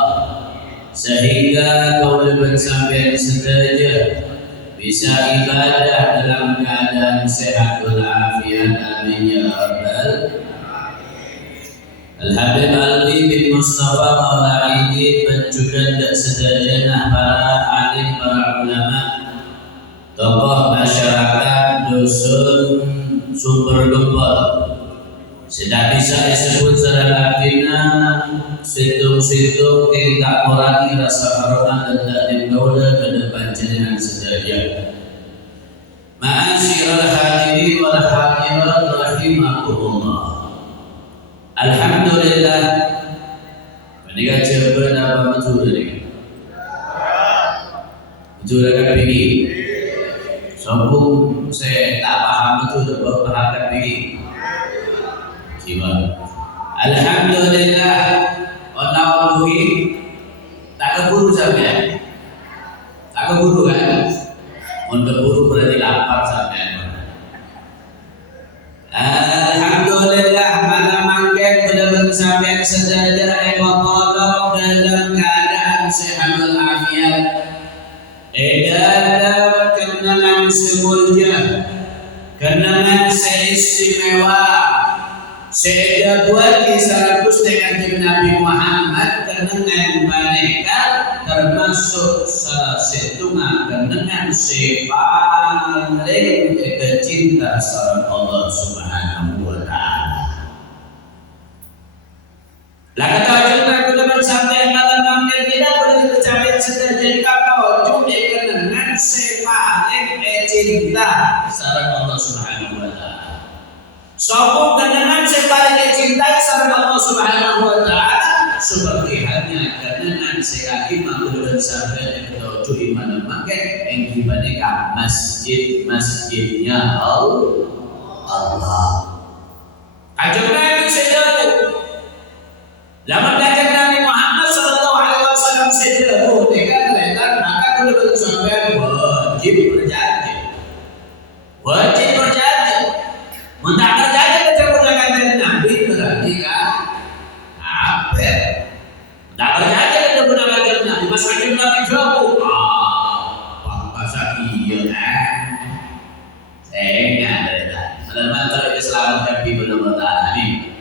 sehingga kau dapat sampai sedaya bisa ibadah dalam keadaan sehat walafiat. Amin ya rabbal. Al-Habib Ali bin Mustafa Maula Aidin mencukukan tak sederhana para alim, para ulama, tokoh masyarakat dusun Sumber Gempol. Tidak bisa disebut secara artinya situng-situng tidak mengurangi rasa hormat dan takdim daulah ke depan jenengan sedaya. Ma'asyiral hadirin wal hadirat rahimakumullah. Alhamdulillah. Menika jawaban apa betul ini? Betul kan begini? Sombong saya tak paham betul bahwa paham begini. Gimana? Alhamdulillah. Orang bui tak keburu sampai. Tak keburu kan? Untuk keburu berarti lapar sampai. Alhamdulillah mana mangke benar-benar sampai sejajar emakotong dalam keadaan sehat walafiat. Dalam kenangan semulja, kenangan seistimewa. Saya buat kisah Gusti Kanjeng Nabi Muhammad kenangan mereka termasuk salah satu kenangan paling kecinta sareng Allah Subhanahu wa taala. Lah kata jenengan kudu sampai malam mangkel tidak boleh kecapai sedajan kapal cuma kenangan paling kecinta sareng Allah Subhanahu wa taala. Sopung kenangan sepaling cintai sareng Allah Subhanahu wa taala seperti halnya kenangan sekakima kudu sampai ketujuh iman mangke yang dibandingkan masjidnya Allah. Kanjeng Nabi sedaya. Zaman Kanjeng Nabi Muhammad sallallahu alaihi wasallam sedaya dengan letar maka kudu sampai wajib berjanji. Wajib berjanji. Mentah berjanji ketemu dengan Kanjeng Nabi berarti kan apa? Tak berjanji ketemu dengan Kanjeng Nabi pas Kanjeng Nabi jauh. Selamat Islam Nabi Muhammad Amin.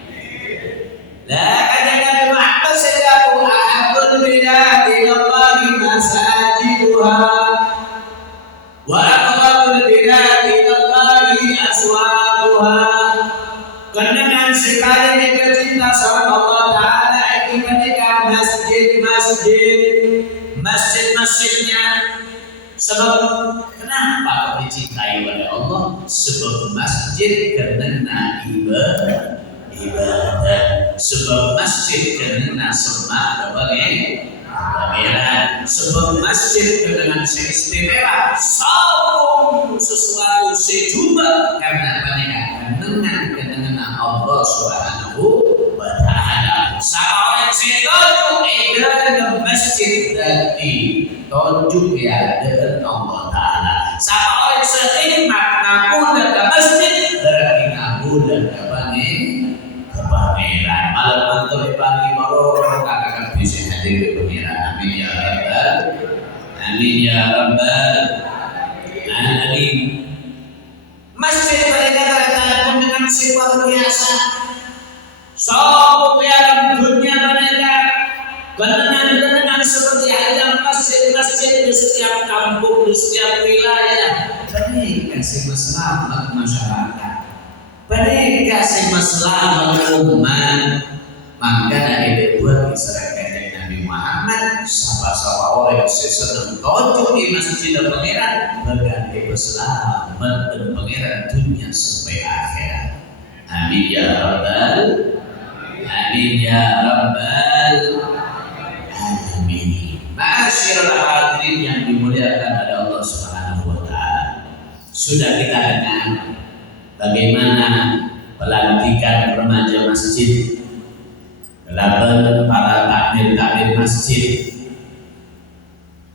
La Kanjeng Nabi Muhammad sallallahu ahabul biladi Allahi masajiduha wa aqrabul biladi Allahi aswaquha. Kenangan sekali kecinta sama Allah Ta'ala itu ketika masjid-masjidnya. Sebab kenapa kau dicintai oleh Allah? Sebab masjid karena ibadah. Sebab masjid karena semak pangeran. Sebab masjid dengan istimewa. Sambung sesuatu sejuba karena pangeran. Kenangan Allah Subhanahu wa taala. Sahabat setuju dengan masjid tadi. Tunjuk ya dengan Allah Ta'ala. Siapa orang sehikmat ngabudah ke masjid berarti ngabudah ke pangeran. Malam mantul pagi baru kakak bisa hadir ke pangeran. Amin ya rabbal. Amin ya rabbal alamin. Masjid mereka terdapat dengan sifat biasa. Sopo dalam dunia mereka kenangan seperti ada masjid-masjid di setiap kampung, di setiap wilayah. Mereka sih selamat masyarakat. Mereka sih selamat umat. Maka dari buat Israel Kanjeng Nabi Muhammad, siapa-siapa orang yang sedang tonjok di masjid pangeran berganti berselamat dan pangeran dunia sampai akhirat. Amin ya rabbal. Amin ya rabbal. Ma'asyiral hadirin yang dimuliakan oleh Allah Subhanahu wa taala. Sudah kita dengar bagaimana pelantikan remaja masjid, kelaban para takmir masjid.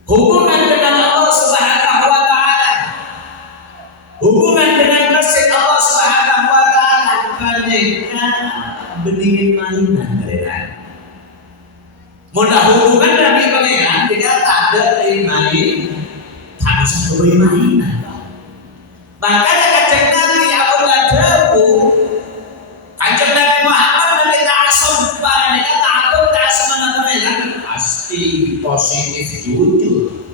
Hubungan dengan Allah Subhanahu wa taala. Hubungan dengan masjid Allah Subhanahu wa taala mereka berdingin mainan mereka. Mudah hubungan dari pangeran tidak ada main, tak bisa bermainan. Makanya Kanjeng Nabi apabila Kanjeng Nabi Muhammad Nabi Ta'asum jujur.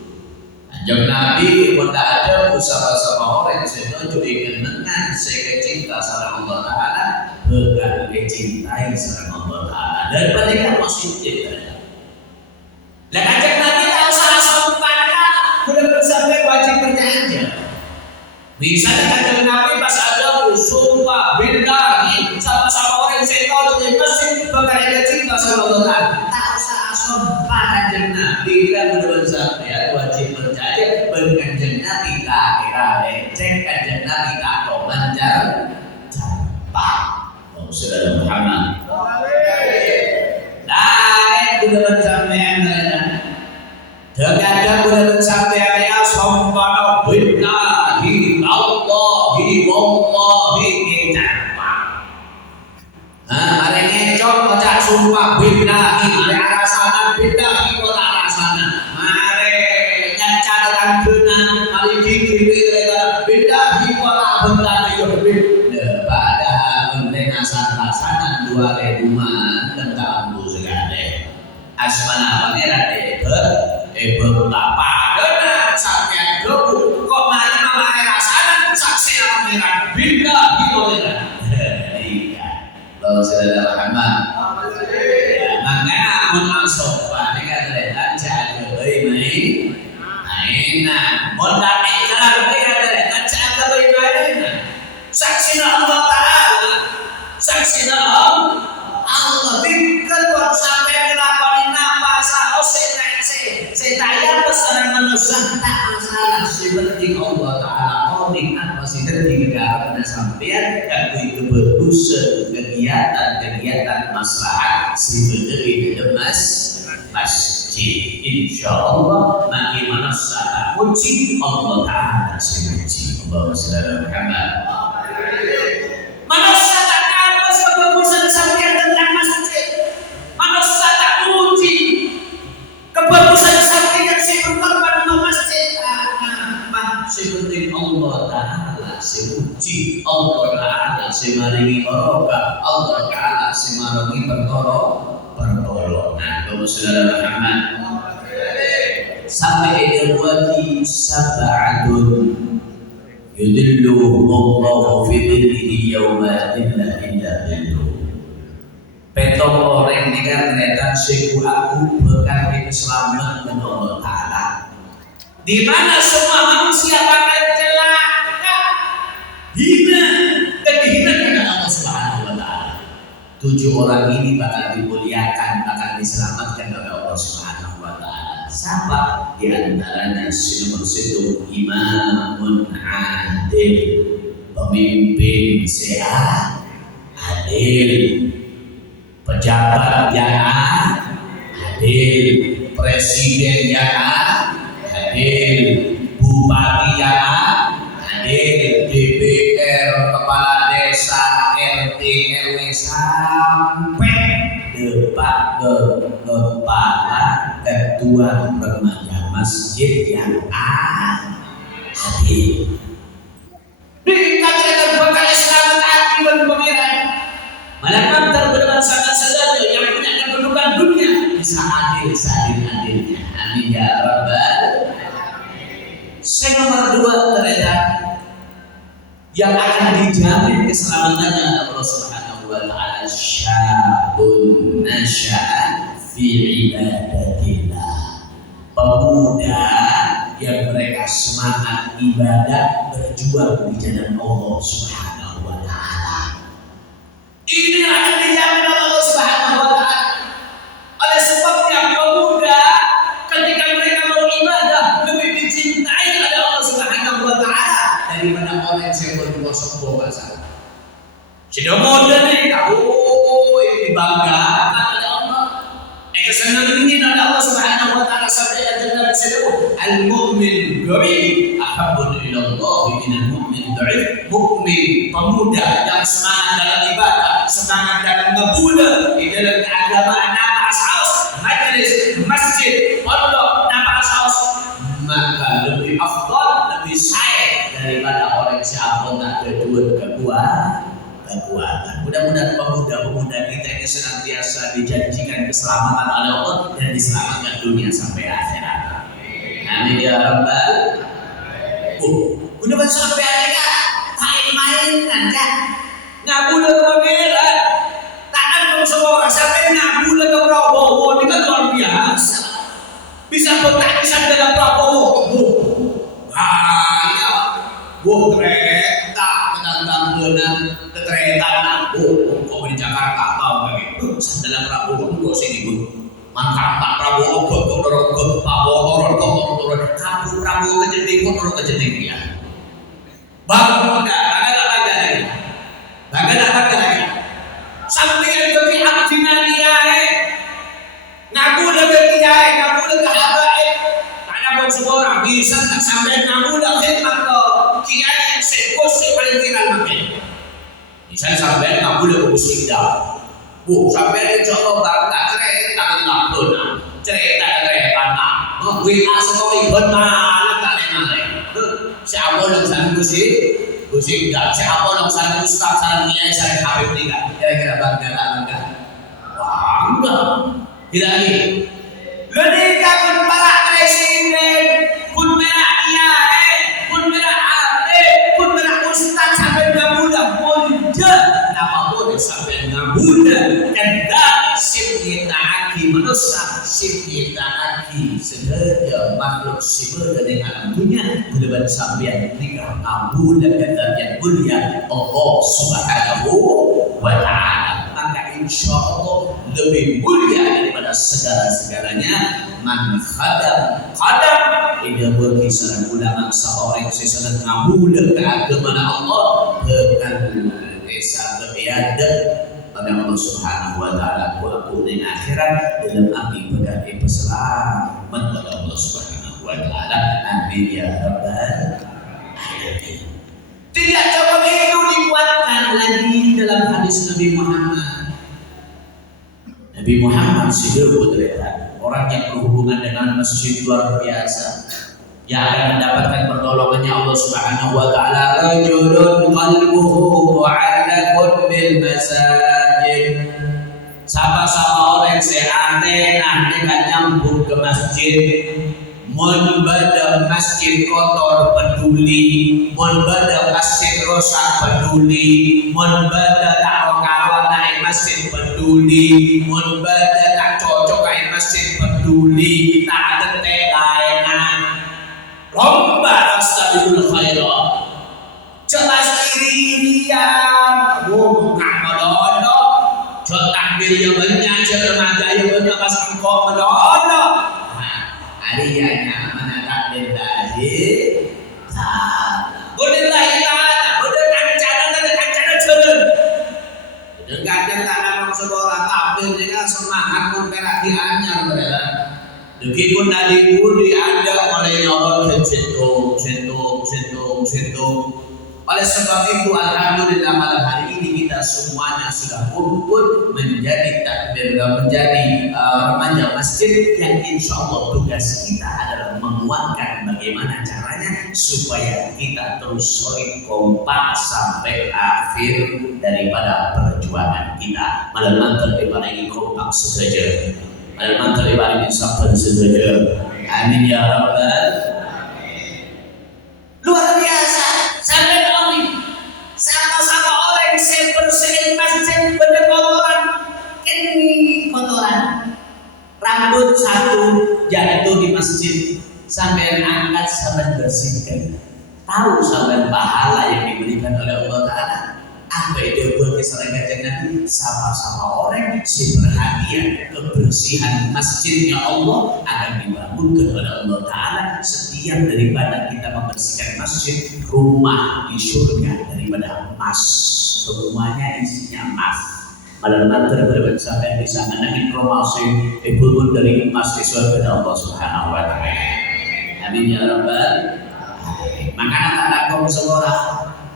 Kanjeng Nabi pun tak ada bersama-sama orang senuju ingin dengan saya cinta sama Allah Ta'ala bukan mencintai sama Allah Ta'ala dan mereka masih cinta. Dan kanjeng Nabi tak usah sombongkan sudah sampai wajib berjanji. Misalnya kanjeng Nabi pas ada sumpah billahi sama-sama orang senuju di masjid bukan ada cinta sama Allah Ta'ala. Tak usah sombong kanjeng Nabi kita benar sampai wajib berjanji kanjeng Nabi tak kira leceh kanjeng Nabi tak kau lancar cepat. Oh saudara Muhammad. Lain benar sampai terkadang benar sampai ya sombong billahi Allahi wallahi kita. Ada ngecok baca sumpah billahi ada alasan billahi kota alasan. Mari kita billahi wala bentar itu padahal mendengar asal-asalan 2000-an tentang bu segala asmana pangeran betapa dana sampean doku kok mari mamae rasana saksi pangeran billahi wala iya kalau saudara Muhammad makanya mun langsung pangeran dan jaga baik nah, modal ikrar dia adalah kaca baik-baiknya. Saksi Allah Ta'ala, saksi Allah tinggal buat sampai melakukan apa sahaja saya pesan manusia tak masalah seperti Allah Ta'ala kodik apa sih dari negara pada sampean itu berusaha kegiatan maslahat sebenarnya masjid insyaallah makin manusia puji Allah Ta'ala semuji Allah saudara Muhammad manusia tak apa kebagusan sampean tentang masjid manusia tak puji kebagusan sampean yang berkorban untuk masjid seperti Allah Ta'ala semuji Allah Ta'ala semaringi barokah Allah Ta'ala semaringi pertolongan kaum saudara Muhammad sampai ikhwati sab'atun yudilluhumullahu fi dhillihi yawma dhilla illa dhilluh petong orang dengan ternyata syekhu aku berkata selamat dengan Allah Ta'ala di mana semua manusia bakal celaka hina dan dihinakan Allah Subhanahu wa Ta'ala 7 orang ini bakal dimuliakan, bakal diselamatkan oleh Allah Subhanahu wa Ta'ala. Siapa? Di antaranya nomor 1 imamun adil, pemimpin sehat, adil, pejabat yang adil, presiden yang adil, bupati yang adil, DPR, kepala desa, RT, RW sampai depan kepala ketua remaja masjid yang adil. Dikatakan bakal Islam akibat pangeran. Malakan terberat sangat saja yang punya kedudukan dunia bisa adil seadil-adilnya. Amin ya rabbal. Nomor 2 terhadap yang akan dijamin keselamatannya oleh Allah Subhanahu wa Ta'ala syabun nasya'a fi ibadatillah, pemuda yang mereka semangat ibadah berjuang di jalan Allah Subhanahu wa Ta'ala. Ini akan dijamin oleh Allah Subhanahu wa Ta'ala. Oleh sebabnya pemuda ketika mereka mau ibadah lebih dicintai oleh Allah Subhanahu wa Ta'ala daripada orang yang berbuat sombong bahasa. Sudah muda nih, ini dibanggakan oleh Allah. Kesenangan ini oleh Allah Subhanahu wa Ta'ala sampai dalam seluruh al-mu'min gharib ahabbun ila Allah minal mu'min dha'if. Mukmin pemuda yang semangat dalam ibadah, semangat dalam ngebulan di dalam keagamaan, nama ashaus majelis masjid pondok nama ashaus, maka lebih afdal, lebih sayang daripada orang siapa tak ada kekuatan. Mudah-mudahan pemuda-pemuda kita ini senantiasa dijanjikan keselamatan oleh Allah dan diselamatkan dunia sampai akhirat. Amin ya rabbal. Udah sampai aja main-main aja. Ngabulan pangeran. Takkan kalau semua orang sampai ngabulan ke Prabowo ini kan luar biasa. Bisa bertakisan dengan Prabowo. Bahaya. Kereta menantang dengan kereta. Kau di Jakarta tahu bagi. Dalam Prabowo kok sini mantap Pak Prabowo kok dorong Pak Botoron kok turun. Kamu Prabowo kejeding kok turun kejeding ya. Bangga lagi. Sampai yang bagi abdina diae. Ngaku lebih diae, ngaku lebih habae. Tak ada pun semua orang bisa tak sampai ngaku dah khidmat ke kiai sekos paling viral makin. Bisa sampai ngaku lebih musik dah. Sampai insya Allah bangga cerita tentang dona, cerita tanah. WA story benar tak lain. Siapa yang sana musik dah. Siapa yang sana ustaz sana kiai sana habib ni kan? Kira-kira bangga. Tidak lagi. Lenika pun para presiden, pun merah kiai, pun merah habib, pun merah ustaz sampai 6 bulan pun nama boleh sampai 6 bulan. Kendak sifni ta'aki manusia, sifni ta'aki segala makhluk sifat dari alam dunia mudah sampai nikah 6 bulan kata yang mulia Allah Subhanahu wa ta'ala. Maka insya Allah lebih mulia daripada segala-segalanya man khadam ini berkisah ulama seorang sesuatu ngabulan keagamaan Allah bukan desa bebiadab pada Allah Subhanahu wa ta'ala aku di akhirat dalam arti berganti peselamat pada Allah Subhanahu wa ta'ala. Amin ya rabbal alamin. Tidak cukup itu dikuatkan lagi dalam hadis Nabi Muhammad. Nabi Muhammad sidul derajat orang yang berhubungan dengan masjid luar biasa yang akan mendapatkan pertolongannya Allah Subhanahu wa ta'ala. Rajulun qalbuhu mu'allaqun bil masajid. Sama-sama orang seantena dengan nyambung ke masjid. Mun bada masjid kotor peduli, mun bada masjid rosak peduli, mun bada tak kawan naik masjid peduli, mun bada tak cocok naik masjid peduli, tak ada layanan. Lomba asalul khairah. Jelas diri dia, bukan melono. Takbir yang banyak, remaja yang banyak pas engkau melono. Harianya mana lillahi ta'ala. Lillahi ta'ala. Udah kancana turun. Kadang tak ada seorang takbir juga semangat memperak di anyar berada. Begitupun dari budi ada oleh Allah sentuh. Oleh sebab itu alhamdulillah malam hari ini kita semuanya sudah kumpul menjadi takbir, menjadi remaja masjid yang insya Allah tugas kita adalah menguatkan bagaimana caranya supaya kita terus solid kompak sampai akhir daripada perjuangan kita. Malam terlibat kompak saja. Malam terlibat sabar saja. Amin ya rabbal. Luar biasa sampai sama-sama orang yang bersihin masjid pada kotoran ini kotoran rambut satu jatuh di masjid sampai angkat sampai bersihkan. Tahu sampai pahala yang diberikan oleh Allah Ta'ala. Apa itu buat keselamatan Nabi? Sama-sama orang si perhatian kebersihan masjidnya Allah akan dibangunkan oleh Allah Ta'ala. Setiap daripada kita membersihkan masjid, rumah di surga daripada emas, semuanya isinya emas. Malam nanti sampai bisa menangin promosi ibu dari emas di surga Allah Subhanahu wa ta'ala. Amin ya rabbal. Maka anak-anak kaum semua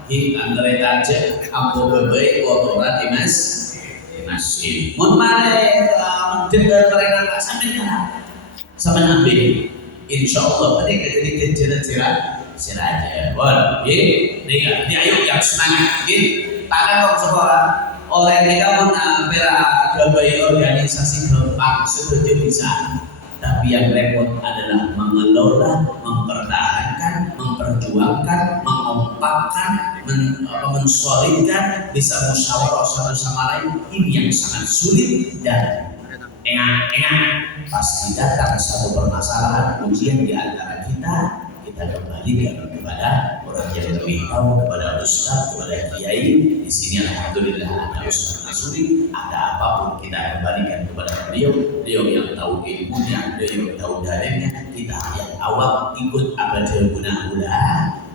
di antara aja ambo bebai kotoran di masjid. Mun mare mendengar mereka tak sampai ambil. Insya Allah mereka jadi kejerat-jerat aja. Bon, ini ayo yang semangat. Tangan kaum semua oleh kita pun beberapa organisasi gampang setuju bisa. Tapi yang repot adalah mengelola menyatukan, mengompakkan, mensolidkan, bisa musyawarah satu sama lain. Ini yang sangat sulit dan enggak pasti datang satu permasalahan ujian di antara kita kembalikan kepada orang yang lebih tahu, kepada ustaz, kepada kiai. Di sini alhamdulillah ada Ustaz Nasuri, ada apapun kita kembalikan kepada beliau yang tahu ilmunya, beliau yang tahu dalilnya. Kita yang awam ikut apa guna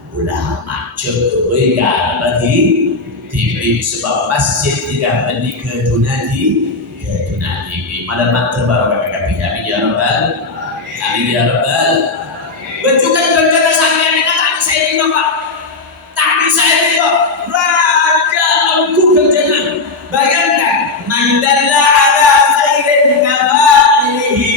ulama coba bagi TV sebab masjid tidak benih ke dunadi malam terbaru kami ya rabbal Bentukan kerja sampai ini kata saya ini Pak. Tapi saya ini raja aku kerjanya. Bayangkan mandalla ala khairin kabalihi.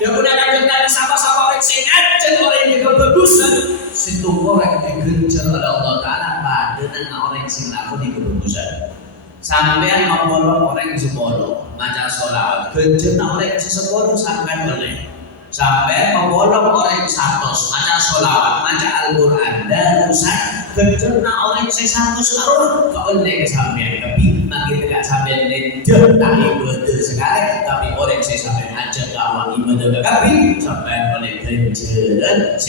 Dia gunakan kerja sama-sama orang sengaja orang yang kebagusan. Situ orang yang dikerja oleh Allah Taala pada dengan orang yang silaku di kebagusan. Sampai membolong orang yang sepuluh, macam sholat. Kerja orang yang sepuluh sampai boleh. Sampai membolong orang satu, maca sholawat, maca Al-Quran dan usaha kerjana orang satu sekarang kau oleh sampai tapi makin dekat sampai ledah tak ibadah sekali tapi orang sampai aja awal ibadah tapi sampai oleh kerjaan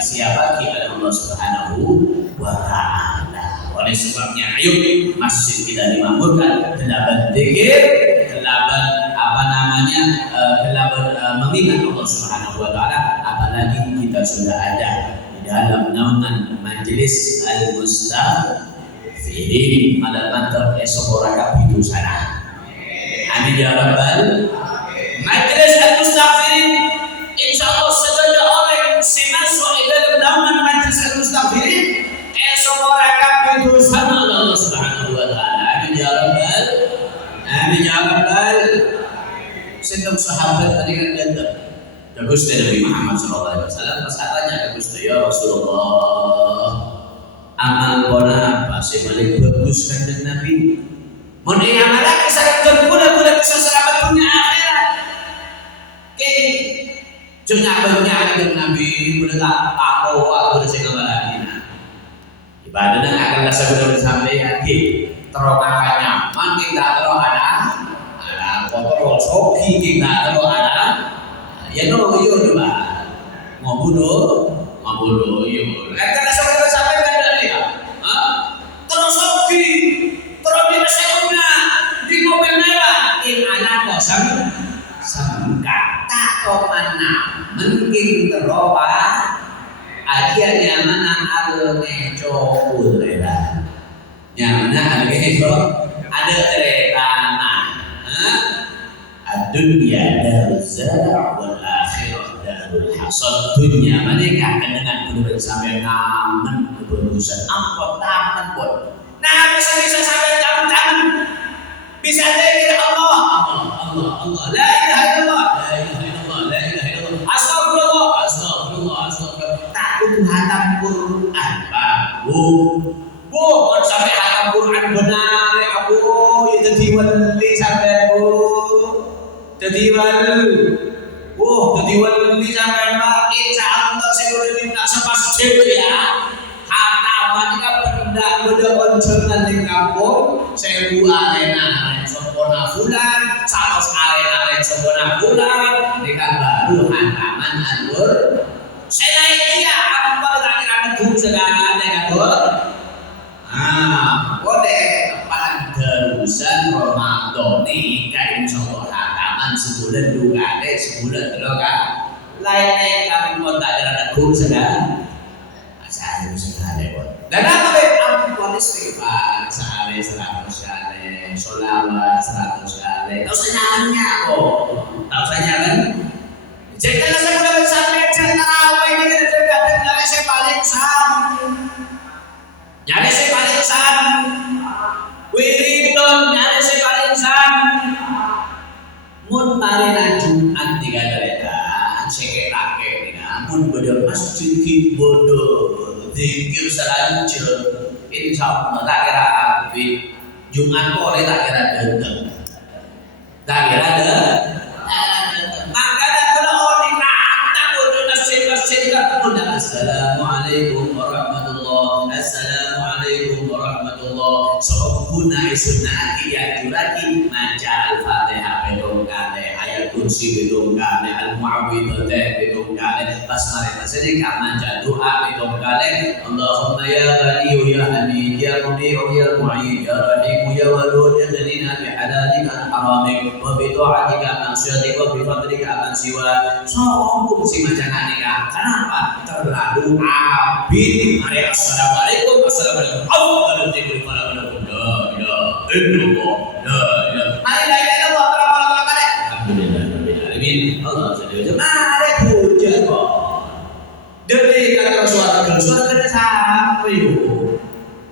siapa kita Allah Subhanahu wa Ta'ala. Oleh sebabnya ayo masjid kita dimakmurkan kelaban dzikir, kelaban mengingat Allah Subhanahu wa Ta'ala, apalagi kita sudah ada di dalam naungan Majelis Al-Mustaghfirin pada mantap esok rakaat itu sana. Amin ya rabbal. Majelis Al-Mustaghfirin insyaallah saja orang masuk di dalam naungan Majelis Al-Mustaghfirin esok rakaat itu sana Allah Subhanahu wa Ta'ala. Amin ya rabbal. Amin ya rabbal. Sedang sahabat tadi kan datang ke Gusti Nabi Muhammad SAW. Pas katanya ke Gusti, ya Rasulullah, amal bona apa sih paling bagus kanjeng Nabi? Mun amal lagi saya guna bisa selamat dunia akhirat. Oke, jangan kanjeng Nabi boleh tak aku boleh saya ngamalani. Ibadahnya akan rasa benar sampai lagi terokannya, makin tak terok ada. Kotor soki kita kalau ada ya no yo coba mau bunuh yo karena sampai ada dia terus soki terus di mesinnya di mobil mewah in anak kosong kata mana mungkin teroba akhirnya mana ada mencopul lah yang mana ada teretana dunia darul zara' wal akhirah darul hasad. Dunia mereka akan dengan benar sampai namen kebagusan apa taman pun nah bisa sampai taman bisa jadi Allah la ilaha illallah astagfirullah takut hatam Quran bu sampai hatam Quran benar aku itu diwali sampai jadi wali sampai mbak insya Allah saya udah minta sepasjid ya hataman kan benda onjonan di kampung saya buat arena sempurna bulan satu arena sempurna bulan dengan baru hataman alur saya naik dia apa kira-kira gedung segala dengan boleh tempat terusan Ramadan ini kayak insya Allah sebulan dua kali sebulan terus kan lain kami pun tak ada guru sedang saya sekali pun dan apa ampun istighfar sehari 100 kali sholawat 100 kali tahu senyalanya tahu senyalan jangan saya mulai sampai tarawih ini kita terkadang nyari saya paling sam wiridon nyari saya paling sam mun marilah Jumat 3 derajat sekek-rakek mun pada masjid bodoh zikir selanjut insyaallah tak kira abid Jumat boleh tak kira datang maka kalau orang nak bodoh masjid Bunda, Assalamualaikum warahmatullah, Assalamualaikum warahmatullah. So guna sunnah ya juraki maca Al-Fatihah bedong kale, ayat kursi bedong kale, Al-Mu'awwidhatain bedong kale, pas mari masih maca doa bedong kale. Allahumma ya Ghani ya Hamid ya Mudir ya Mu'id ya Rahim ya Wadud ya Jalina bi halalika al-haramik wa bi ta'atika an-syadik wa bi fadlika an-siwa. So si maca kanika. Kenapa? Terlalu abid. Mari assalamualaikum assalamualaikum. Allahu dzikri fala lakum la ilaha illallah la ilaha. Mari la ilaha illallah berapa kali? Alhamdulillah rabbil alamin. Allah sedaya. Mari puja kok. Dene kata suara sampai yo.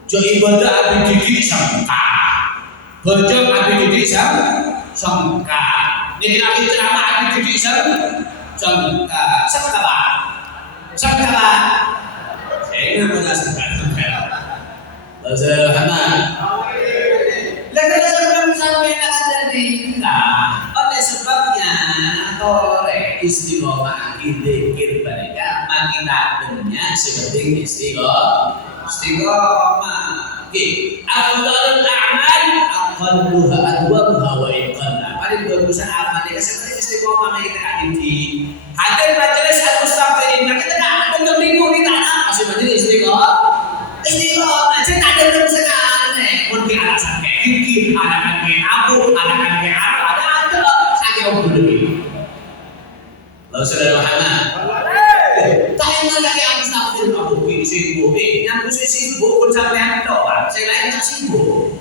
Jo ibadah abid didik sangka. Bojo abid didik sangka. Niki lagi ceramah abid didik sangka. Sangka. Saya enggak sangka. Lazahana. Lalu sebelum sampai tadi. Nah, oleh sebabnya oleh istiqomah dzikir mereka makin adanya seperti istiqomah. Afdalul a'mal aqalluha adwamuha wa iqalla. Paling bagusan amal itu seperti istiqomah kita hadiri. Hadir majelis al-mustaqirin kita tak untuk minggu kita masih majelis istiqomah. Jadi ada sekali. Mungkin alasan kayak gigi, alasan kayak abu, alasan kayak ada saja begini. Lalu saudara Muhammad, tanya lagi aku sampai aku begini sibuk. Yang khusus sibuk pun sampai ada orang. Saya lain tak sibuk.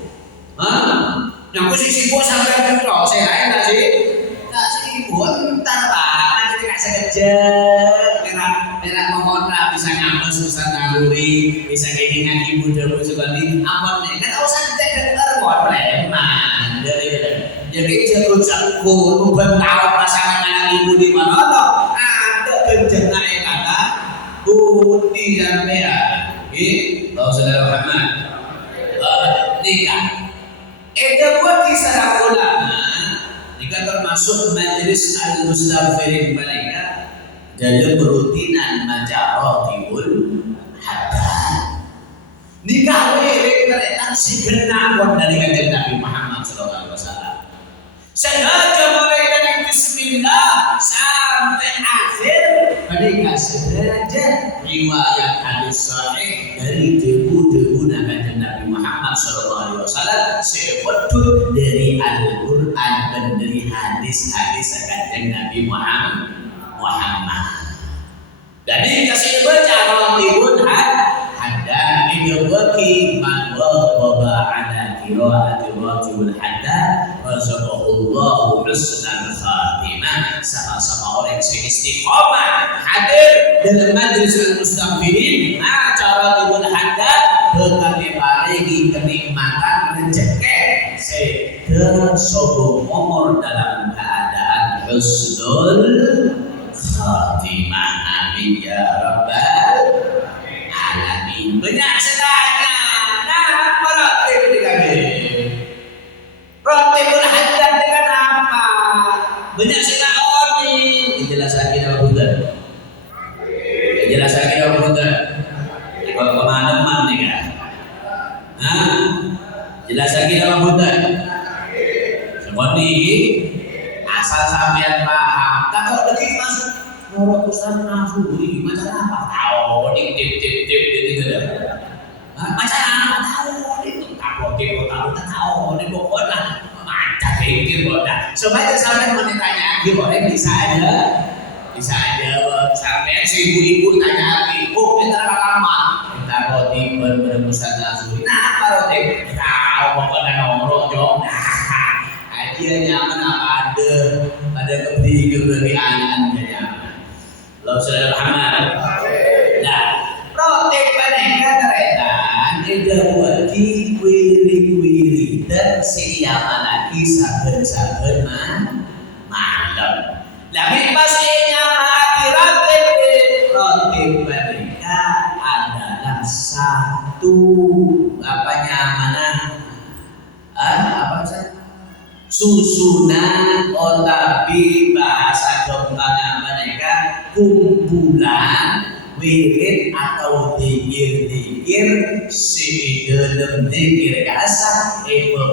Yang khusus sibuk sampai ada orang. Saya lain tak sibuk. Entar pak, nanti dikasih kejar. Merah mohon bisa ngapus susah naluri, bisa kayak ngaji muda sekali. Ampun nih, kan usah kita preman. Jadi jago membentang pasangan anak ibu di mana loh? Ada kencana yang kata budi sampean. Tahu saudara Muhammad? Nikah. Buat kisah ulama. Nikah termasuk majelis al-mustaghfirin mereka. Dalam rutinan maca rotibul haddad. Nikah wirid terletak si genawon dari kanjeng Nabi Muhammad SAW. Sengaja mulai dari Bismillah sampai akhir menikah sederajat riwayat hadis sahih dari debu kanjeng Nabi Muhammad SAW. Sebetulnya dari Al-Quran dan dari hadis-hadis kanjeng Nabi Muhammad. Jadi kasih baca rotibun haddad ini bagi man waqaba ala qiraati rotibun haddad razaqahullahu husnal khatimah. Sama-sama orang yang istiqomah hadir dalam majlis al-mustaghfirin acara rotibun haddad bakal diparingi kenikmatan rezeki sedher sobo umur dalam keadaan husnul khatimah. Amin ya rabbal alamin. Banyak sekali. Nah, rotib dikami. Rotibul haddad dengan apa? Banyak sekali. Dijelaskan apa punten? Dijelaskan apa punten? Kalau kemana-mana nih kan? Jelaskan apa punten? Seperti asal sampean paham. Tak kok dikit masuk. Kalau Ustaz nafsu ini macam apa? Tahu, tip gitu dah. Macam apa tahu? Itu tahu. Ini pokoknya macam pikir bodoh. Supaya sampai menitanya, boleh bisa aja. Sampai si ibu tanya lagi. Oh, kita rekaman. Kita roti benar Ustaz nafsu. Nah, apa roti? Tahu pokoknya nomor jom. Akhirnya apa ada kepikir dari anak-anaknya. Lalu saudara Muhammad. Nah, rotib mereka teretan tidak bagi wiri dan siapa lagi saben malam. Tapi pastinya rotib mereka adalah satu susunan tapi bahasa kembangnya mereka kumpulan wirid atau dikir-dikir si dalam dikir kasar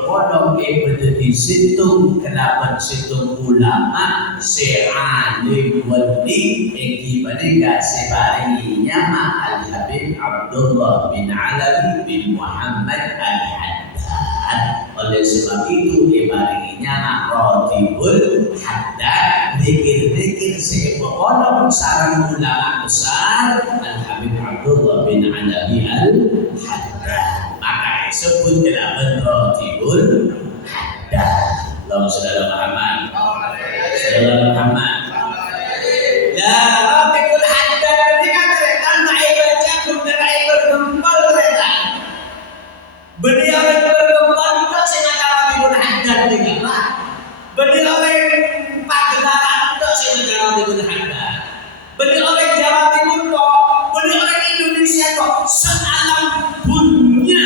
podong di situ kenapa situ ulama si alim wali gimana si baringnya ma Al-Habib Abdullah bin Alawi bin Muhammad Al-Haddad. Oleh sebab itu dibaringinya Rotibul Haddad dikir-dikir si podong sarang ulama besar Al-Habib Abdullah bin Alawi Al-Haddad. Maka disebut kenapa Rotibul Haddad. Allahumma shalli ala Muhammad. Sayyidina Muhammad. Ya Rotibul Haddad ketika mereka naik baca kumderai bergempal mereka. Beliau yang bergempal itu sengaja Rotibul Haddad juga. Beliau yang Pagedaran itu sengaja Rotibul Haddad. Beliau yang Jawa Timur kok. Beliau yang Indonesia kok. Sealam punya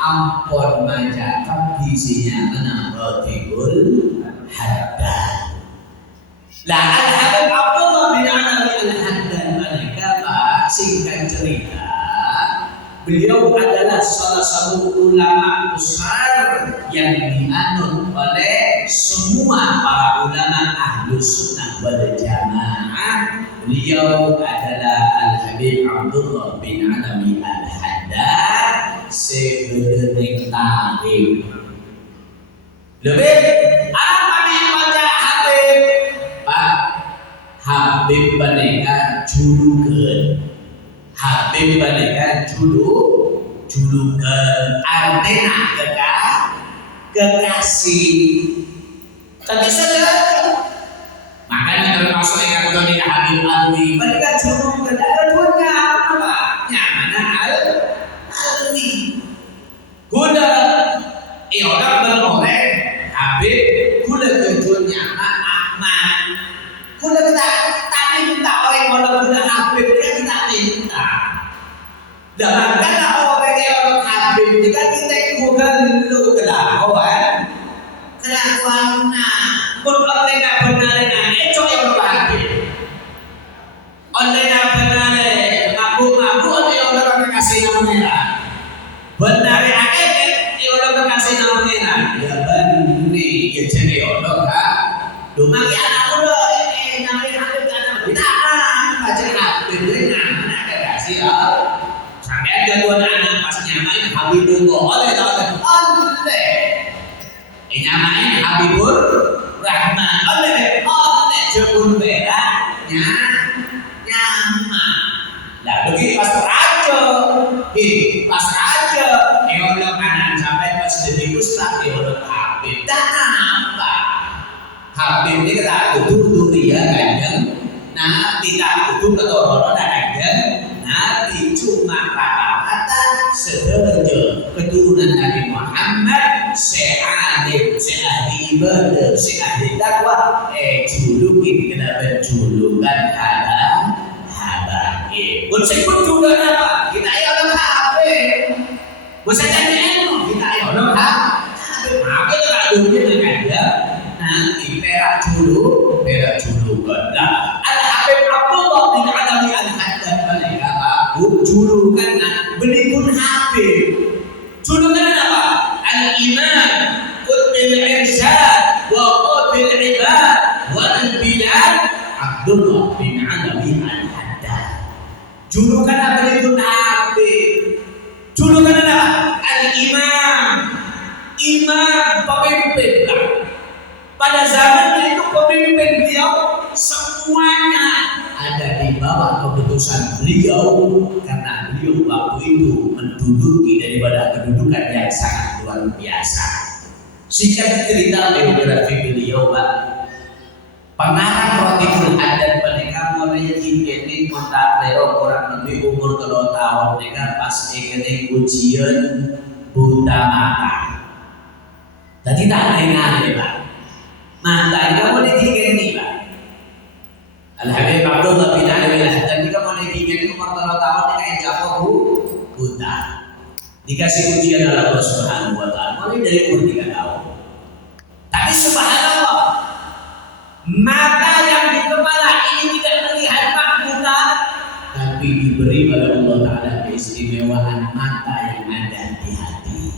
ampun majakan isinya menang Rotibul Haddad. Lah Al-Habib Abdullah bin Alawi Al-Haddad mereka Pak singkat cerita beliau adalah salah satu ulama besar yang dianut oleh semua para ulama Ahlus Sunnah wal Jamaah. Beliau adalah Al-Habib Abdullah bin Alawi Al-Haddad sebenarnya talim. Lebih apa yang baca Habib? Pak Habib mereka julukan. Habib mereka julukan artinya kekasih. Tapi saja. Makanya termasuk yang kami Habib Alwi mereka julukan ada duanya apa? Nyamana Alwi. Guna orang berorek Habib guna kejunya Ahmad. Guna kita tak minta orang kalau guna Habib kita minta. Dan makanya orang yang Habib jika kita bukan dulu kelakuan kelakuannya pun orang yang benarnya itu yang Habib. Orang yang benarnya mabu orang kasih namanya. Benarnya orang kasih namanya. Ya benar, ya jadi orang kan. Dumaki anak muda ini namanya Habib kan. Tidak baca Habib dengan mana kasih sampai ada dua anak pas nyamain Habibullah oleh nyamain Habibur Rahman oleh jebul merahnya nyama. Lah begitu pas raja eolog anak sampai pas jadi ustaz eolog Habib dan apa Habib ini kita kudu dia kanjeng nah tidak kudu ketorono dan kanjeng Nabi cuma kata-kata sederhana keturunan Nabi Muhammad se'alim se'ahli ibadah se'ahli dakwah julukin kenapa julukan habaib pun sebut juga apa kita orang Habib bisa jadi ilmu kita orang Habib maka kita dunia dengan dia nanti perak julukan nah Al-Habib Abdullah bin Alawi Al-Haddad mereka julukan belikun Habib julukan apa? Al-Imam Qutbil Irsyad wa Qutbil Ibad wal Bilad Abdullah bin Alawi Al-Haddad. Julukan apa belikun Habib? Julukan apa? Al-Imam pemimpin lah. Pada zaman itu pemimpin beliau semuanya ada di bawah keputusan beliau karena beliau waktu itu menduduki daripada kedudukan yang sangat luar biasa. Singkat cerita biografi beliau Pak, pengarang Rotibul Haddad mereka mulai ini kontak leo kurang lebih umur 3 tahun mereka pas ikut ujian buta mata. Tadi tak dengar Pak, mata kamu ini Pak. Al-Habib Abdullah bin Alawi Al-Haddad jika mulai diingat umur 3 tahun dengan jatuh buta. Dikasih ujian oleh Allah Subhanahu wa taala mulai dari umur 3 tahun. Tapi subhanallah, mata yang di kepala ini tidak melihat buta, tapi di diberi oleh Allah Ta'ala keistimewaan mata yang ada di hati.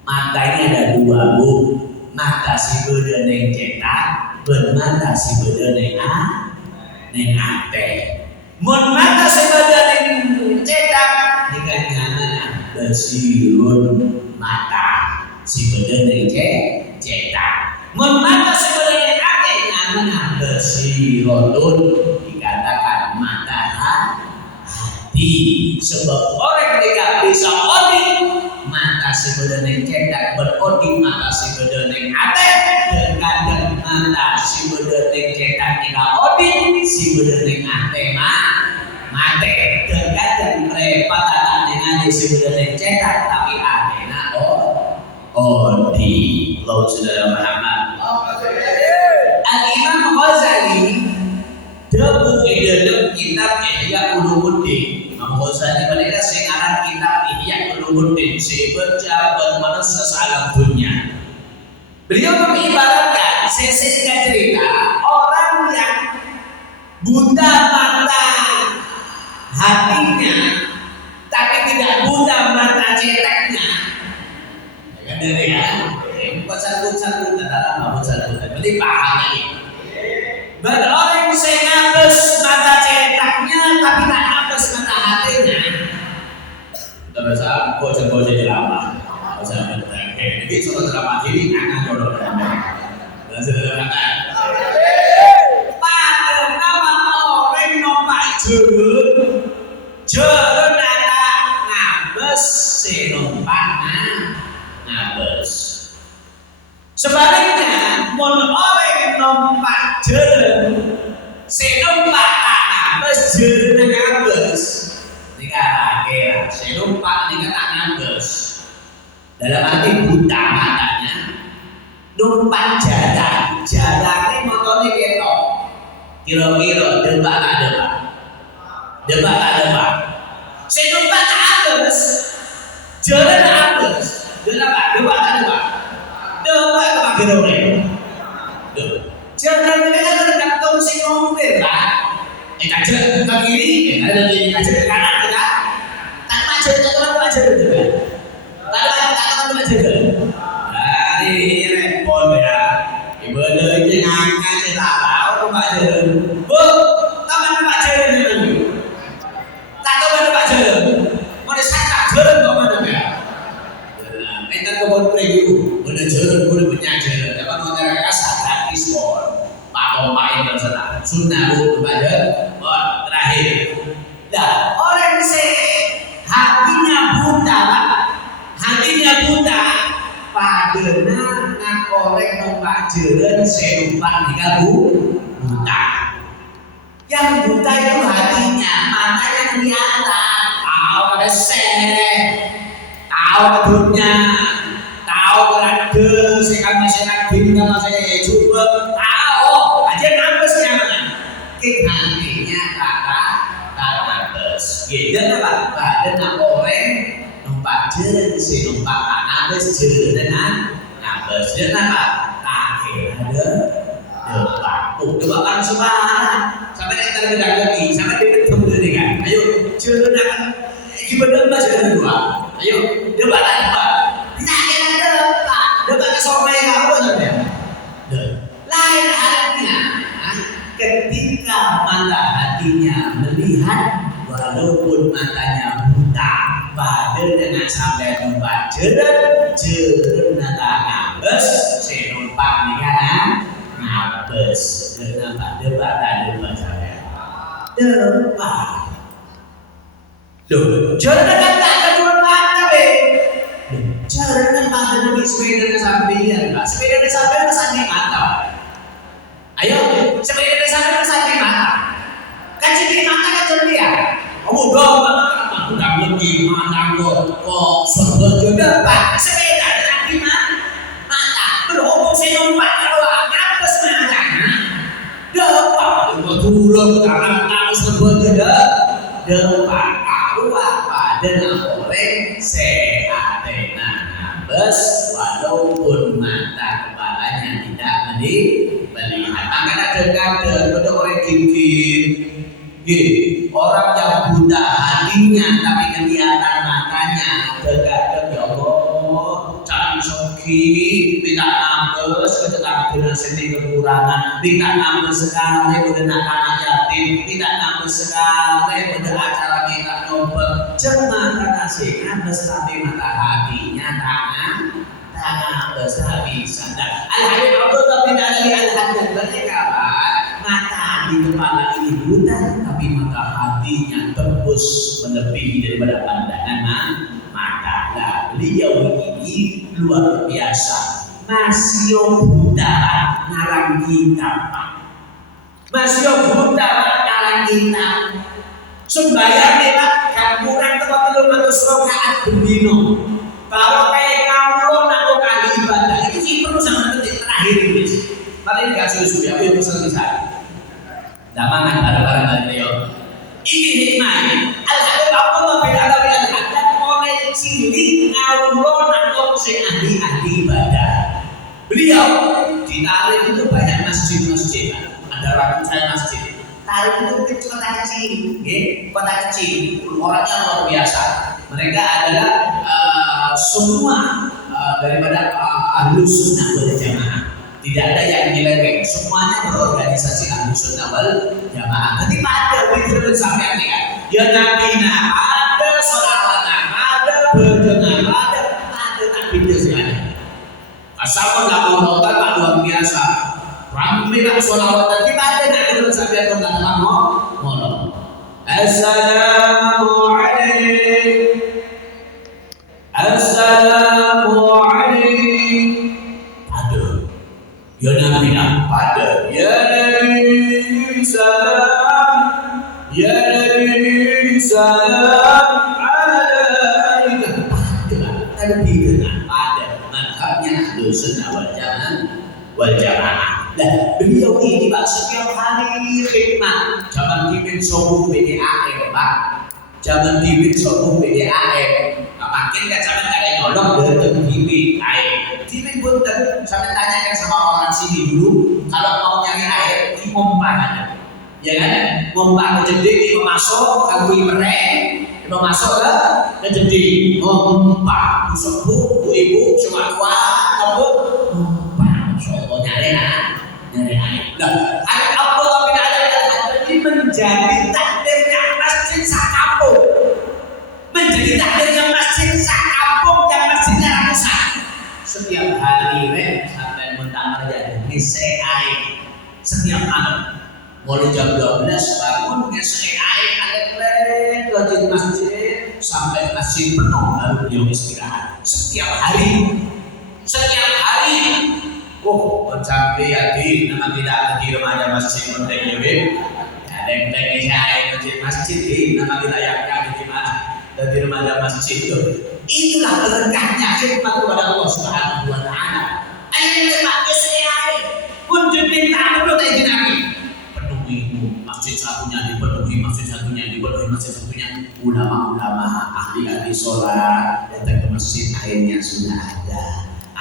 Mata ini ada dua, Bu. Mata si beda neng cetak, bermata si beda neng ate. Mun mata si beda neng cetak, dikanyana basirun mata si beda neng cetak. Mun mata si beda neng ate, nyana basirun dikatakan mata hati. Sebab orang tidak bisa audit mata si bedeneng cetak berodi mata si bedeneng ate dan kadang mata si bedeneng cetak tidak audit si bedeneng ate mate dan kadang mereka datang dengan si bedeneng cetak tapi ate na odi. Allah saudara Muhammad Al-Imam Ghazali debu dalam kitab Ihya Ulumuddin. Imam Ghazali mereka sengaran kitab Ihya Ulumuddin sebaca bermanusia alam dunia. Beliau mengibaratkan sesingkat cerita orang yang buta mata hatinya tapi tidak buta mata cetaknya. Ya dari ya, bukan satu-satu dalam satu berarti paham ini. Orang yang saya ngapes mata cetaknya tapi tak ngapes mata hatinya. Kita bisa gojek-gojek ceramah. Bisa bertanya. Jadi soal ceramah ini akan jodoh. Dan sederhana. Pada nama orang nompak jerun ada ngapes senompak ngapes. Sebaliknya, mon orang nompak jerun, senompak ngapes jerun ngapes. Nika kira, senompak nika tak ngapes. Dalam arti buta matanya, numpak jalannya motornya ketok. Kira-kira debak tak debak. Senompak ngapes, jerun ngapes. Debak tak debak. Debat apa gedoreng? Jangan mereka tergantung si ngomel lah. Kaca ke kiri, ada kiri kaca ke kanan kita. Tak macet, tak macet juga. Tak macet. Dari repot ya. Ibu lagi ngangkat tak tahu macet. Bu, tak macet lagi. Tak tahu macet. Mau disangka jalan kok mana ya? Entar kebun pergi. Udah jalan boleh banyak jalan. Dapat mengenai kasar gratis pun. Pak main terserah. Sunnah bu kepada terakhir. Dah orang hatinya buta, padahal nak orang numpak jalan senumpak nikah buta. Yang buta itu hatinya, matanya kelihatan. Tahu ada tahu dunia. Tahu berada sekarang masyarakat nama saya coba tahu aja nampesnya mana hatinya kata nampes gitu apa dan orang numpak jalan si numpak nampes jalan dengan nampes dan apa akhir ada depan sembarang sampai kita beda lagi sampai ketemu dengan ayo jalan gimana jalan dua ayo debat debat sampai apa saja. Lain halnya ketika mata hatinya melihat walaupun matanya buta, padahal dengan sampai numpak jerun nata ngabes, si numpak ni kan ngabes, kenapa debat saya. Debat. Loh, jerun kan tak ada dua mata be. Jangan pada nabi sepeda kesampingan, sepeda kesampingan kesamping mata. Ayo, sepeda kesampingan kesamping mata. Kan jadi mata kan ceria. Oh, udah lebih mana kok sebetulnya depan sepeda di mata. Berhubung saya numpak keluar, ngapes matanya. Depan, turun dalam tahu sebetulnya depan. Keluar dan orang sehat bes walaupun mata kepalanya tidak melihat. Makanya dekat pada orang gigit orang yang buta hatinya tapi kelihatan matanya tegak-tegak ya Allah cari soki minta ampes ketetapan sendiri kekurangan minta ampes sekali udah anak yatim minta ampes sekali udah acara minta nobel cuma kasih ampes tapi mata hatinya tangan besar bisa dan Al-Habib Abdullah bin Ali Al-Haddad mereka mata di kepala ini buta tapi mata hatinya tembus melebihi daripada pandangan mata. Nah, beliau ini luar biasa. Masih buta ngarang kitab. Masih buta ngarang kitab. Sembayang Pak kan kurang tempat 300 rakaat bendino. Kalau kayak kamu nak kali ibadah itu sih perlu sama detik terakhir ini. Paling nggak susu ya, aku pesan di sana. Damangan barang-barang dari beliau. Ini hikmahnya. Al-Habib Abdullah bin Ali Al-Haddad mulai cilik ngawulo nak sing ahli ibadah. Beliau ditarik itu banyak masjid-masjid. Ada ratusan masjid. Tarik itu kota kecil, kota kecil. Orangnya luar biasa. Mereka adalah semua daripada ahlu sunnah wal jamaah. Tidak ada yang nyeleweng. Semuanya berorganisasi ahlu sunnah wal jamaah. Nanti pada begitu sampai ya. Ya nabi ada sholawatan, ada berdengar, ada tak beda sekali. Asal nggak mau nonton tak luar biasa. Ramai nak sholawatan kita ada nak kedua sampai nonton tak mau. Assalamualaikum. Assalamualaikum. Ada. Ya Nabi pada. Ya Nabi salam. Ya Nabi salam. Alaika. Ada dengan pada madhabnya ahlu sunnah wal jamaah. Nah, beliau ini Pak setiap hari khidmat. Jangan dimin sobuh BDAM Pak. Jangan dimin sobuh BDAM. Makin kan sampai ada nyolong dari TV air. TV pun sampai tanyakan sama orang sini dulu kalau mau nyari air di pompa ada, ya kan? Pompa ke jadi masuk ke mereng, masuk ke jadi pompa. Busuk bu, ibu cuma tua, kamu pompa. Soalnya nyari air. Nah, Abdullah bin Ali Al-Haddad ini menjadi takdirnya masjid sakampung. Menjadi takdirnya masjid sakampung yang masjidnya ratusan. Setiap hari sampai mentang terjadi ngisi air. Setiap malam mulai jam 12 bangun ngisi air ke masjid sampai masjid penuh baru beliau istirahat. Setiap hari. Sampai yakin nama kita di remaja masjid penting ya. Ada yang ngisi air masjid nama kita yang di mana? Dari remaja masjid itu. Itulah berkahnya khidmat kepada Allah Subhanahu wa taala. Ayo khidmat air. Pun diminta perlu izin Nabi. Penuhi masjid satunya dipenuhi, masjid satunya dipenuhi, masjid satunya. Ulama-ulama ahli sholat datang ke masjid, airnya sudah ada.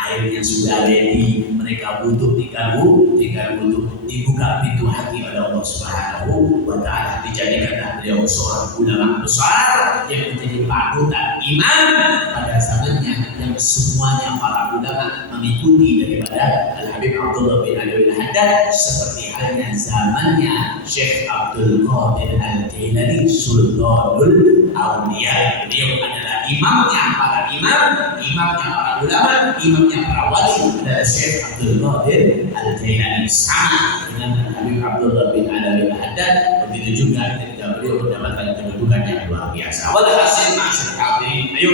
Airnya sudah ready, mereka butuh tinggal butuh dibuka pintu hati pada Allah Subhanahu wa taala. Dijadikan beliau seorang ulama besar yang menjadi panutan imam pada zamannya yang semuanya para ulama mengikuti daripada Al-Habib Abdullah bin Ali Al-Haddad seperti halnya zamannya Syekh Abdul Qadir Al-Jailani Sultanul Auliya. Beliau adalah imamnya para imam, imamnya para ulama, imamnya para wali adalah Syekh Abdul Qadir Al-Jailani sama dengan Habib Abdullah bin Ali Al-Haddad. Begitu juga ketika beliau mendapatkan kedudukan yang luar biasa. Walhasil masyarakat hadirin, ayo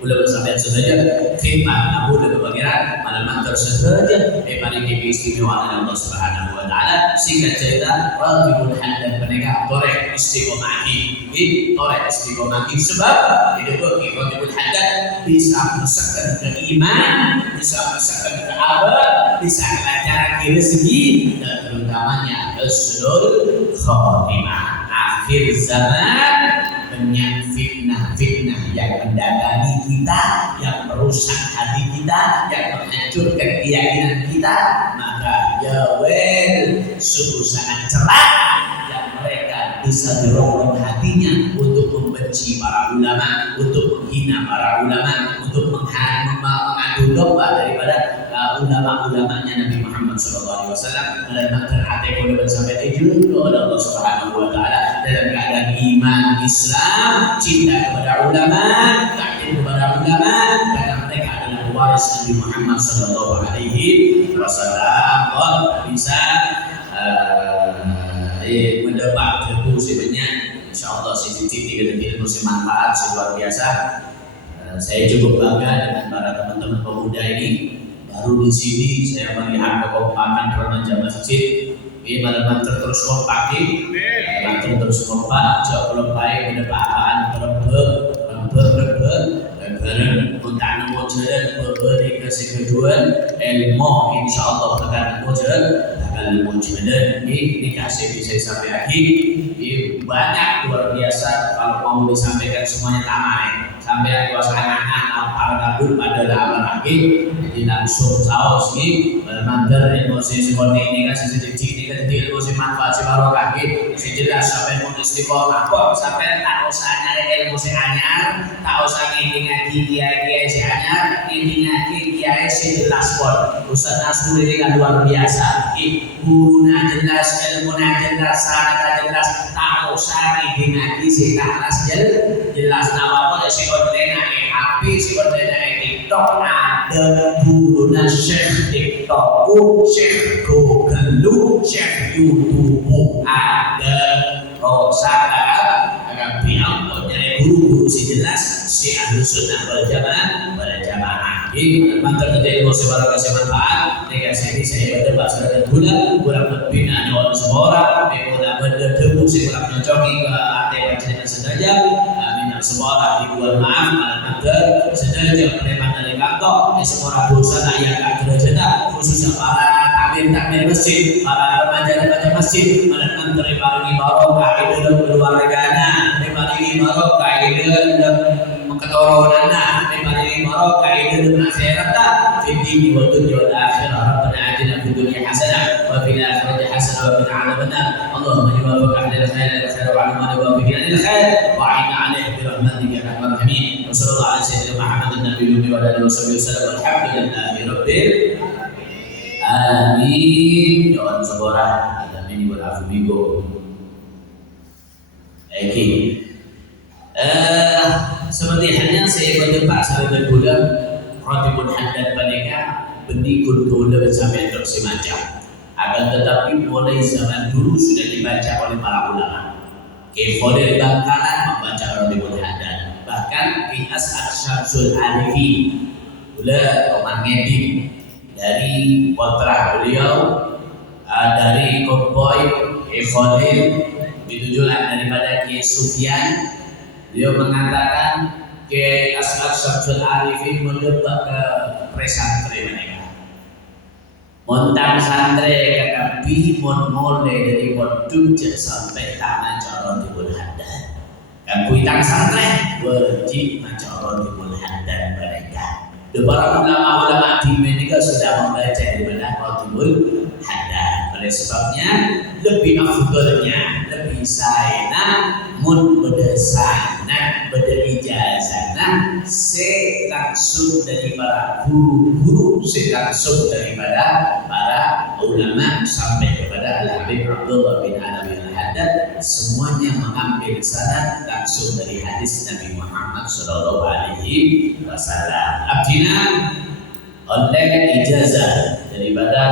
boleh bersampai saja khidmat namun dan kebagian malam tersebut paling keistimewaan Allah Subhanahu wa taala. Singkat cerita Ratibul Haddad mereka torek istiqomahi sebab hidup Ratibul Haddad bisa menekan keiman, bisa menekan keabad, bisa melancarkan rezeki dan terutamanya husnul khotimah. Akhir zaman banyak fitnah yang mendatangi kita, yang merusak hati kita, yang menghancurkan keyakinan kita, maka ya sungguh sangat cerah yang mereka bisa dorong hatinya untuk membenci para ulama, untuk menghina para ulama, untuk mengadu domba daripada ulama-ulamanya Nabi Muhammad SAW. Dan terhati pun sampai dijual oleh Allah Subhanahu Wa Taala dalam keadaan iman Islam, cinta kepada ulama, takdir kepada ulama, karena mereka adalah waris Nabi Muhammad SAW. Bisa mendapat ilmu sebanyak, insyaallah sedikit ilmu semanfaat luar biasa. Saya cukup bangga dengan para teman-teman pemuda ini. Baru di sini saya melihat kekompakan remaja masjid. Ini malam terus kompak, terus kompak. Kalau baik mendapat bareng untuk nemu jalan berberi kesekutuan ilmu, insyaallah akan nemu jalan, akan nemu jalan. Ini dikasih bisa sampai akhir. Ini banyak luar biasa. Kalau mau disampaikan semuanya tamai. Sampai kuasa anak-anak para kabur pada lama lagi, jadi langsung saus ini mantar emosi seperti ini kan sedikit ini kan dia emosi manfaat si baru kaki, si jelas sampai mau istiqomah kok sampai tak usah nyari emosi anyar, tak usah ngaji kiai si anyar, ngaji kiai si jelas kok, Ustaz Nasrul ini kan luar biasa, guna jelas, ilmu jelas, sangat jelas, tak usah ngaji si jelas jelas nama apa si konten HP si konten TikTok ada guna Syekh TikTok, Syekh Google, Syekh YouTube ada Rosaka agak biang dari guru-guru si jelas si ahlu sunnah wal jamaah. Ini memang terjadi musibah manfaat. Negasi ini saya berdebat secara gula kurang membina nyawa semua orang. Kurang berdebu si kurang mencoki ke arti dengan sedaja. Minta semua orang dibuat maaf anak sedaja peneman dari kantor. Semua orang dosa tak yang tak terjadi. Khususnya para takmir masjid, para remaja masjid, menekan terima barokah itu dalam keluarganya, terima barokah itu dalam keturunannya, terima barokah itu dalam akhiratnya. Fitni wa dunya wal akhirah. Rabbana atina fid dunya hasanah wa fil akhirati hasanah wa qina adzabannar. Allahumma waffiq ahlal khair wa alimna wa waffiq lil khair wa a'inna 'alaihi bi rahmatika ya arhamar rahimin. Wa sallallahu ala sayyidina Muhammadin nabiyyi wa ala alihi wasallam. Alhamdulillahi rabbil alamin. Jangan seborah dan ini berafu minggu. Oke. Seperti halnya saya berdebat sampai berbulan Ratibul Haddad mereka benikun kemudian sampai terus semacam. Akan tetapi mulai zaman dulu sudah dibaca oleh para ulama. Kefodel Bangkalan membaca Ratibul Haddad. Bahkan Qiyas Syamsul Arifi Ula Omar Ngedin dari putra beliau dari Komboy Kefodel ditujukan daripada Ki Sufyan. Beliau mengatakan ke As'ad Syamsul Arifin mendebat ke pesantren mereka. Montang santri kata bimon mulai dari waduk sampai tanah calon Ratibul Haddad. Kan kuitang santri wajib mencolon Ratibul Haddad mereka. Para ulama-ulama di Amerika sudah membaca daripada Ratibul Haddad. Oleh sebabnya lebih afdalnya, lebih sayana mun berdasarkan berijazah se langsung dari para guru-guru, se langsung daripada para ulama sampai kepada Al-Habib Abdullah bin Alawi Al-Haddad, semuanya mengambil sanad langsung dari hadis Nabi Muhammad sallallahu alaihi wasallam. Abdina oleh ijazah daripada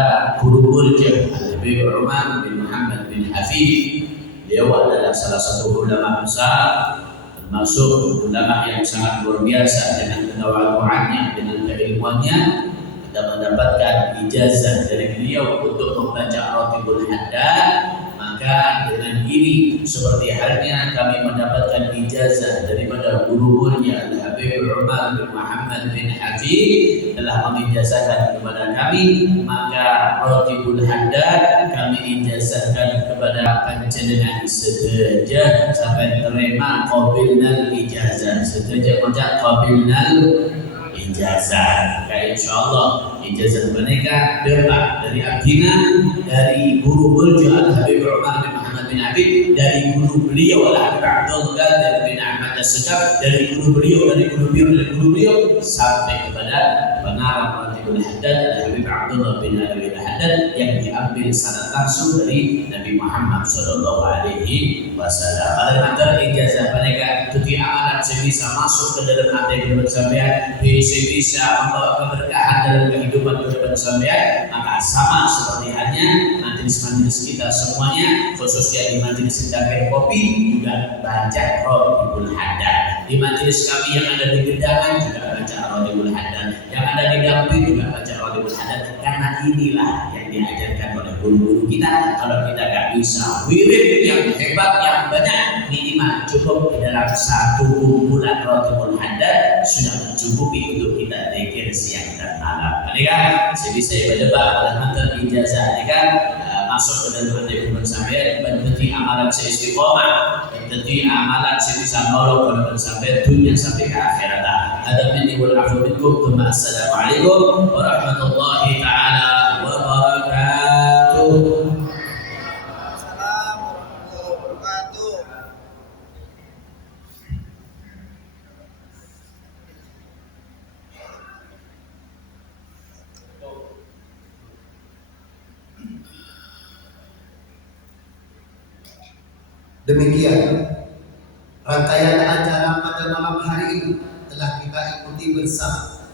guru Burjah Al-Habib Umar bin Muhammad bin Hafid. Beliau adalah salah satu ulama besar, termasuk ulama yang sangat luar biasa dengan ketawaduannya, dengan keilmuannya. Kita mendapatkan ijazah dari beliau untuk membaca Ratibul Haddad. Maka dengan ini seperti halnya kami mendapatkan ijazah daripada guru-gurunya Al-Habib Umar bin Muhammad bin Hafid telah mengijazahkan kepada kami, maka Ratibul Haddad kami ijazahkan kepada panjenengan sedaja sampai terima qabilnal ijazah, sedaja macam qabilnal ijazah. Maka insyaallah ijazah mereka dapat dari abdina dari guru Burjah Al-Habib Umar bin Muhammad bin Habib, dari guru beliau Habib Abdul Qadir bin Ahmad As-Segaf, dari guru beliau sampai kepada pengarang Ratibul Haddad Habib Abdullah bin Alwi Haddad yang diambil secara langsung dari Nabi Muhammad Sallallahu Alaihi Wasallam. Pada antara ijazah mereka itu amalan sebisa masuk ke dalam hati kehidupan sampean, bisa membawa keberkahan dalam kehidupan sampean, maka sama seperti halnya majelis-majelis kita semuanya, khususnya di majelis secangkir kopi juga baca Ratibul Haddad. Di majelis kami yang ada di Gedangan juga baca Ratibul Haddad, yang ada di Dampit juga baca Ratibul Haddad, karena inilah yang diajarkan oleh guru-guru kita. Kalau kita nggak bisa wirid yang hebat yang banyak, minimal cukup di dalam satu kumpulan Ratibul Haddad sudah mencukupi untuk kita zikir siang dan malam. Ini kan saya berdebat pada mantan ijazah, ini kan masuk ke dalam hati kehidupan sampai berarti amalan saya istiqomah, berarti amalan saya bisa nolong kehidupan sampai dunia sampai ke akhirat. Ada minni wal afu minkum. Assalamualaikum warahmatullahi taala wabarakatuh. Demikian rangkaian acara pada malam hari ini telah kita ikuti bersama.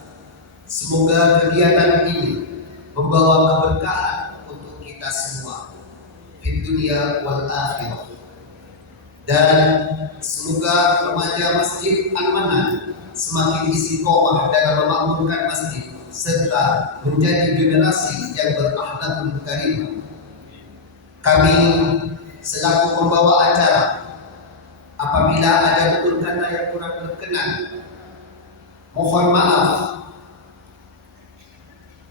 Semoga kegiatan ini membawa keberkahan untuk kita semua di dunia wal akhirah. Dan semoga remaja Masjid Al-Manan semakin istiqomah dalam memakmurkan masjid serta menjadi generasi yang berakhlakul karimah. Kami selaku pembawa acara, apabila ada tutur kata yang kurang berkenan, mohon maaf.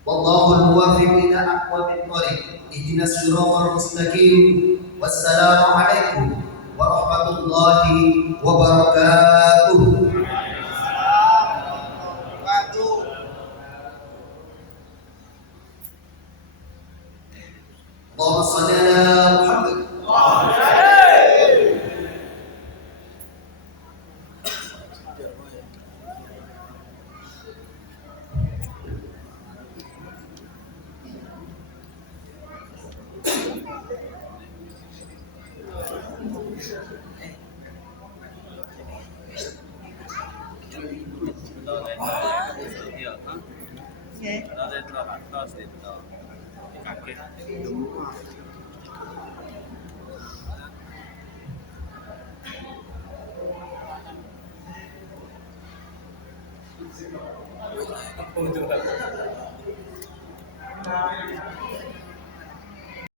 Wallahul muwaffiq ila aqwamit thoriq. Ihdinas siratal mustaqim. Wassalamu alaikum warahmatullahi wabarakatuh. Allahumma shalli ala Muhammad.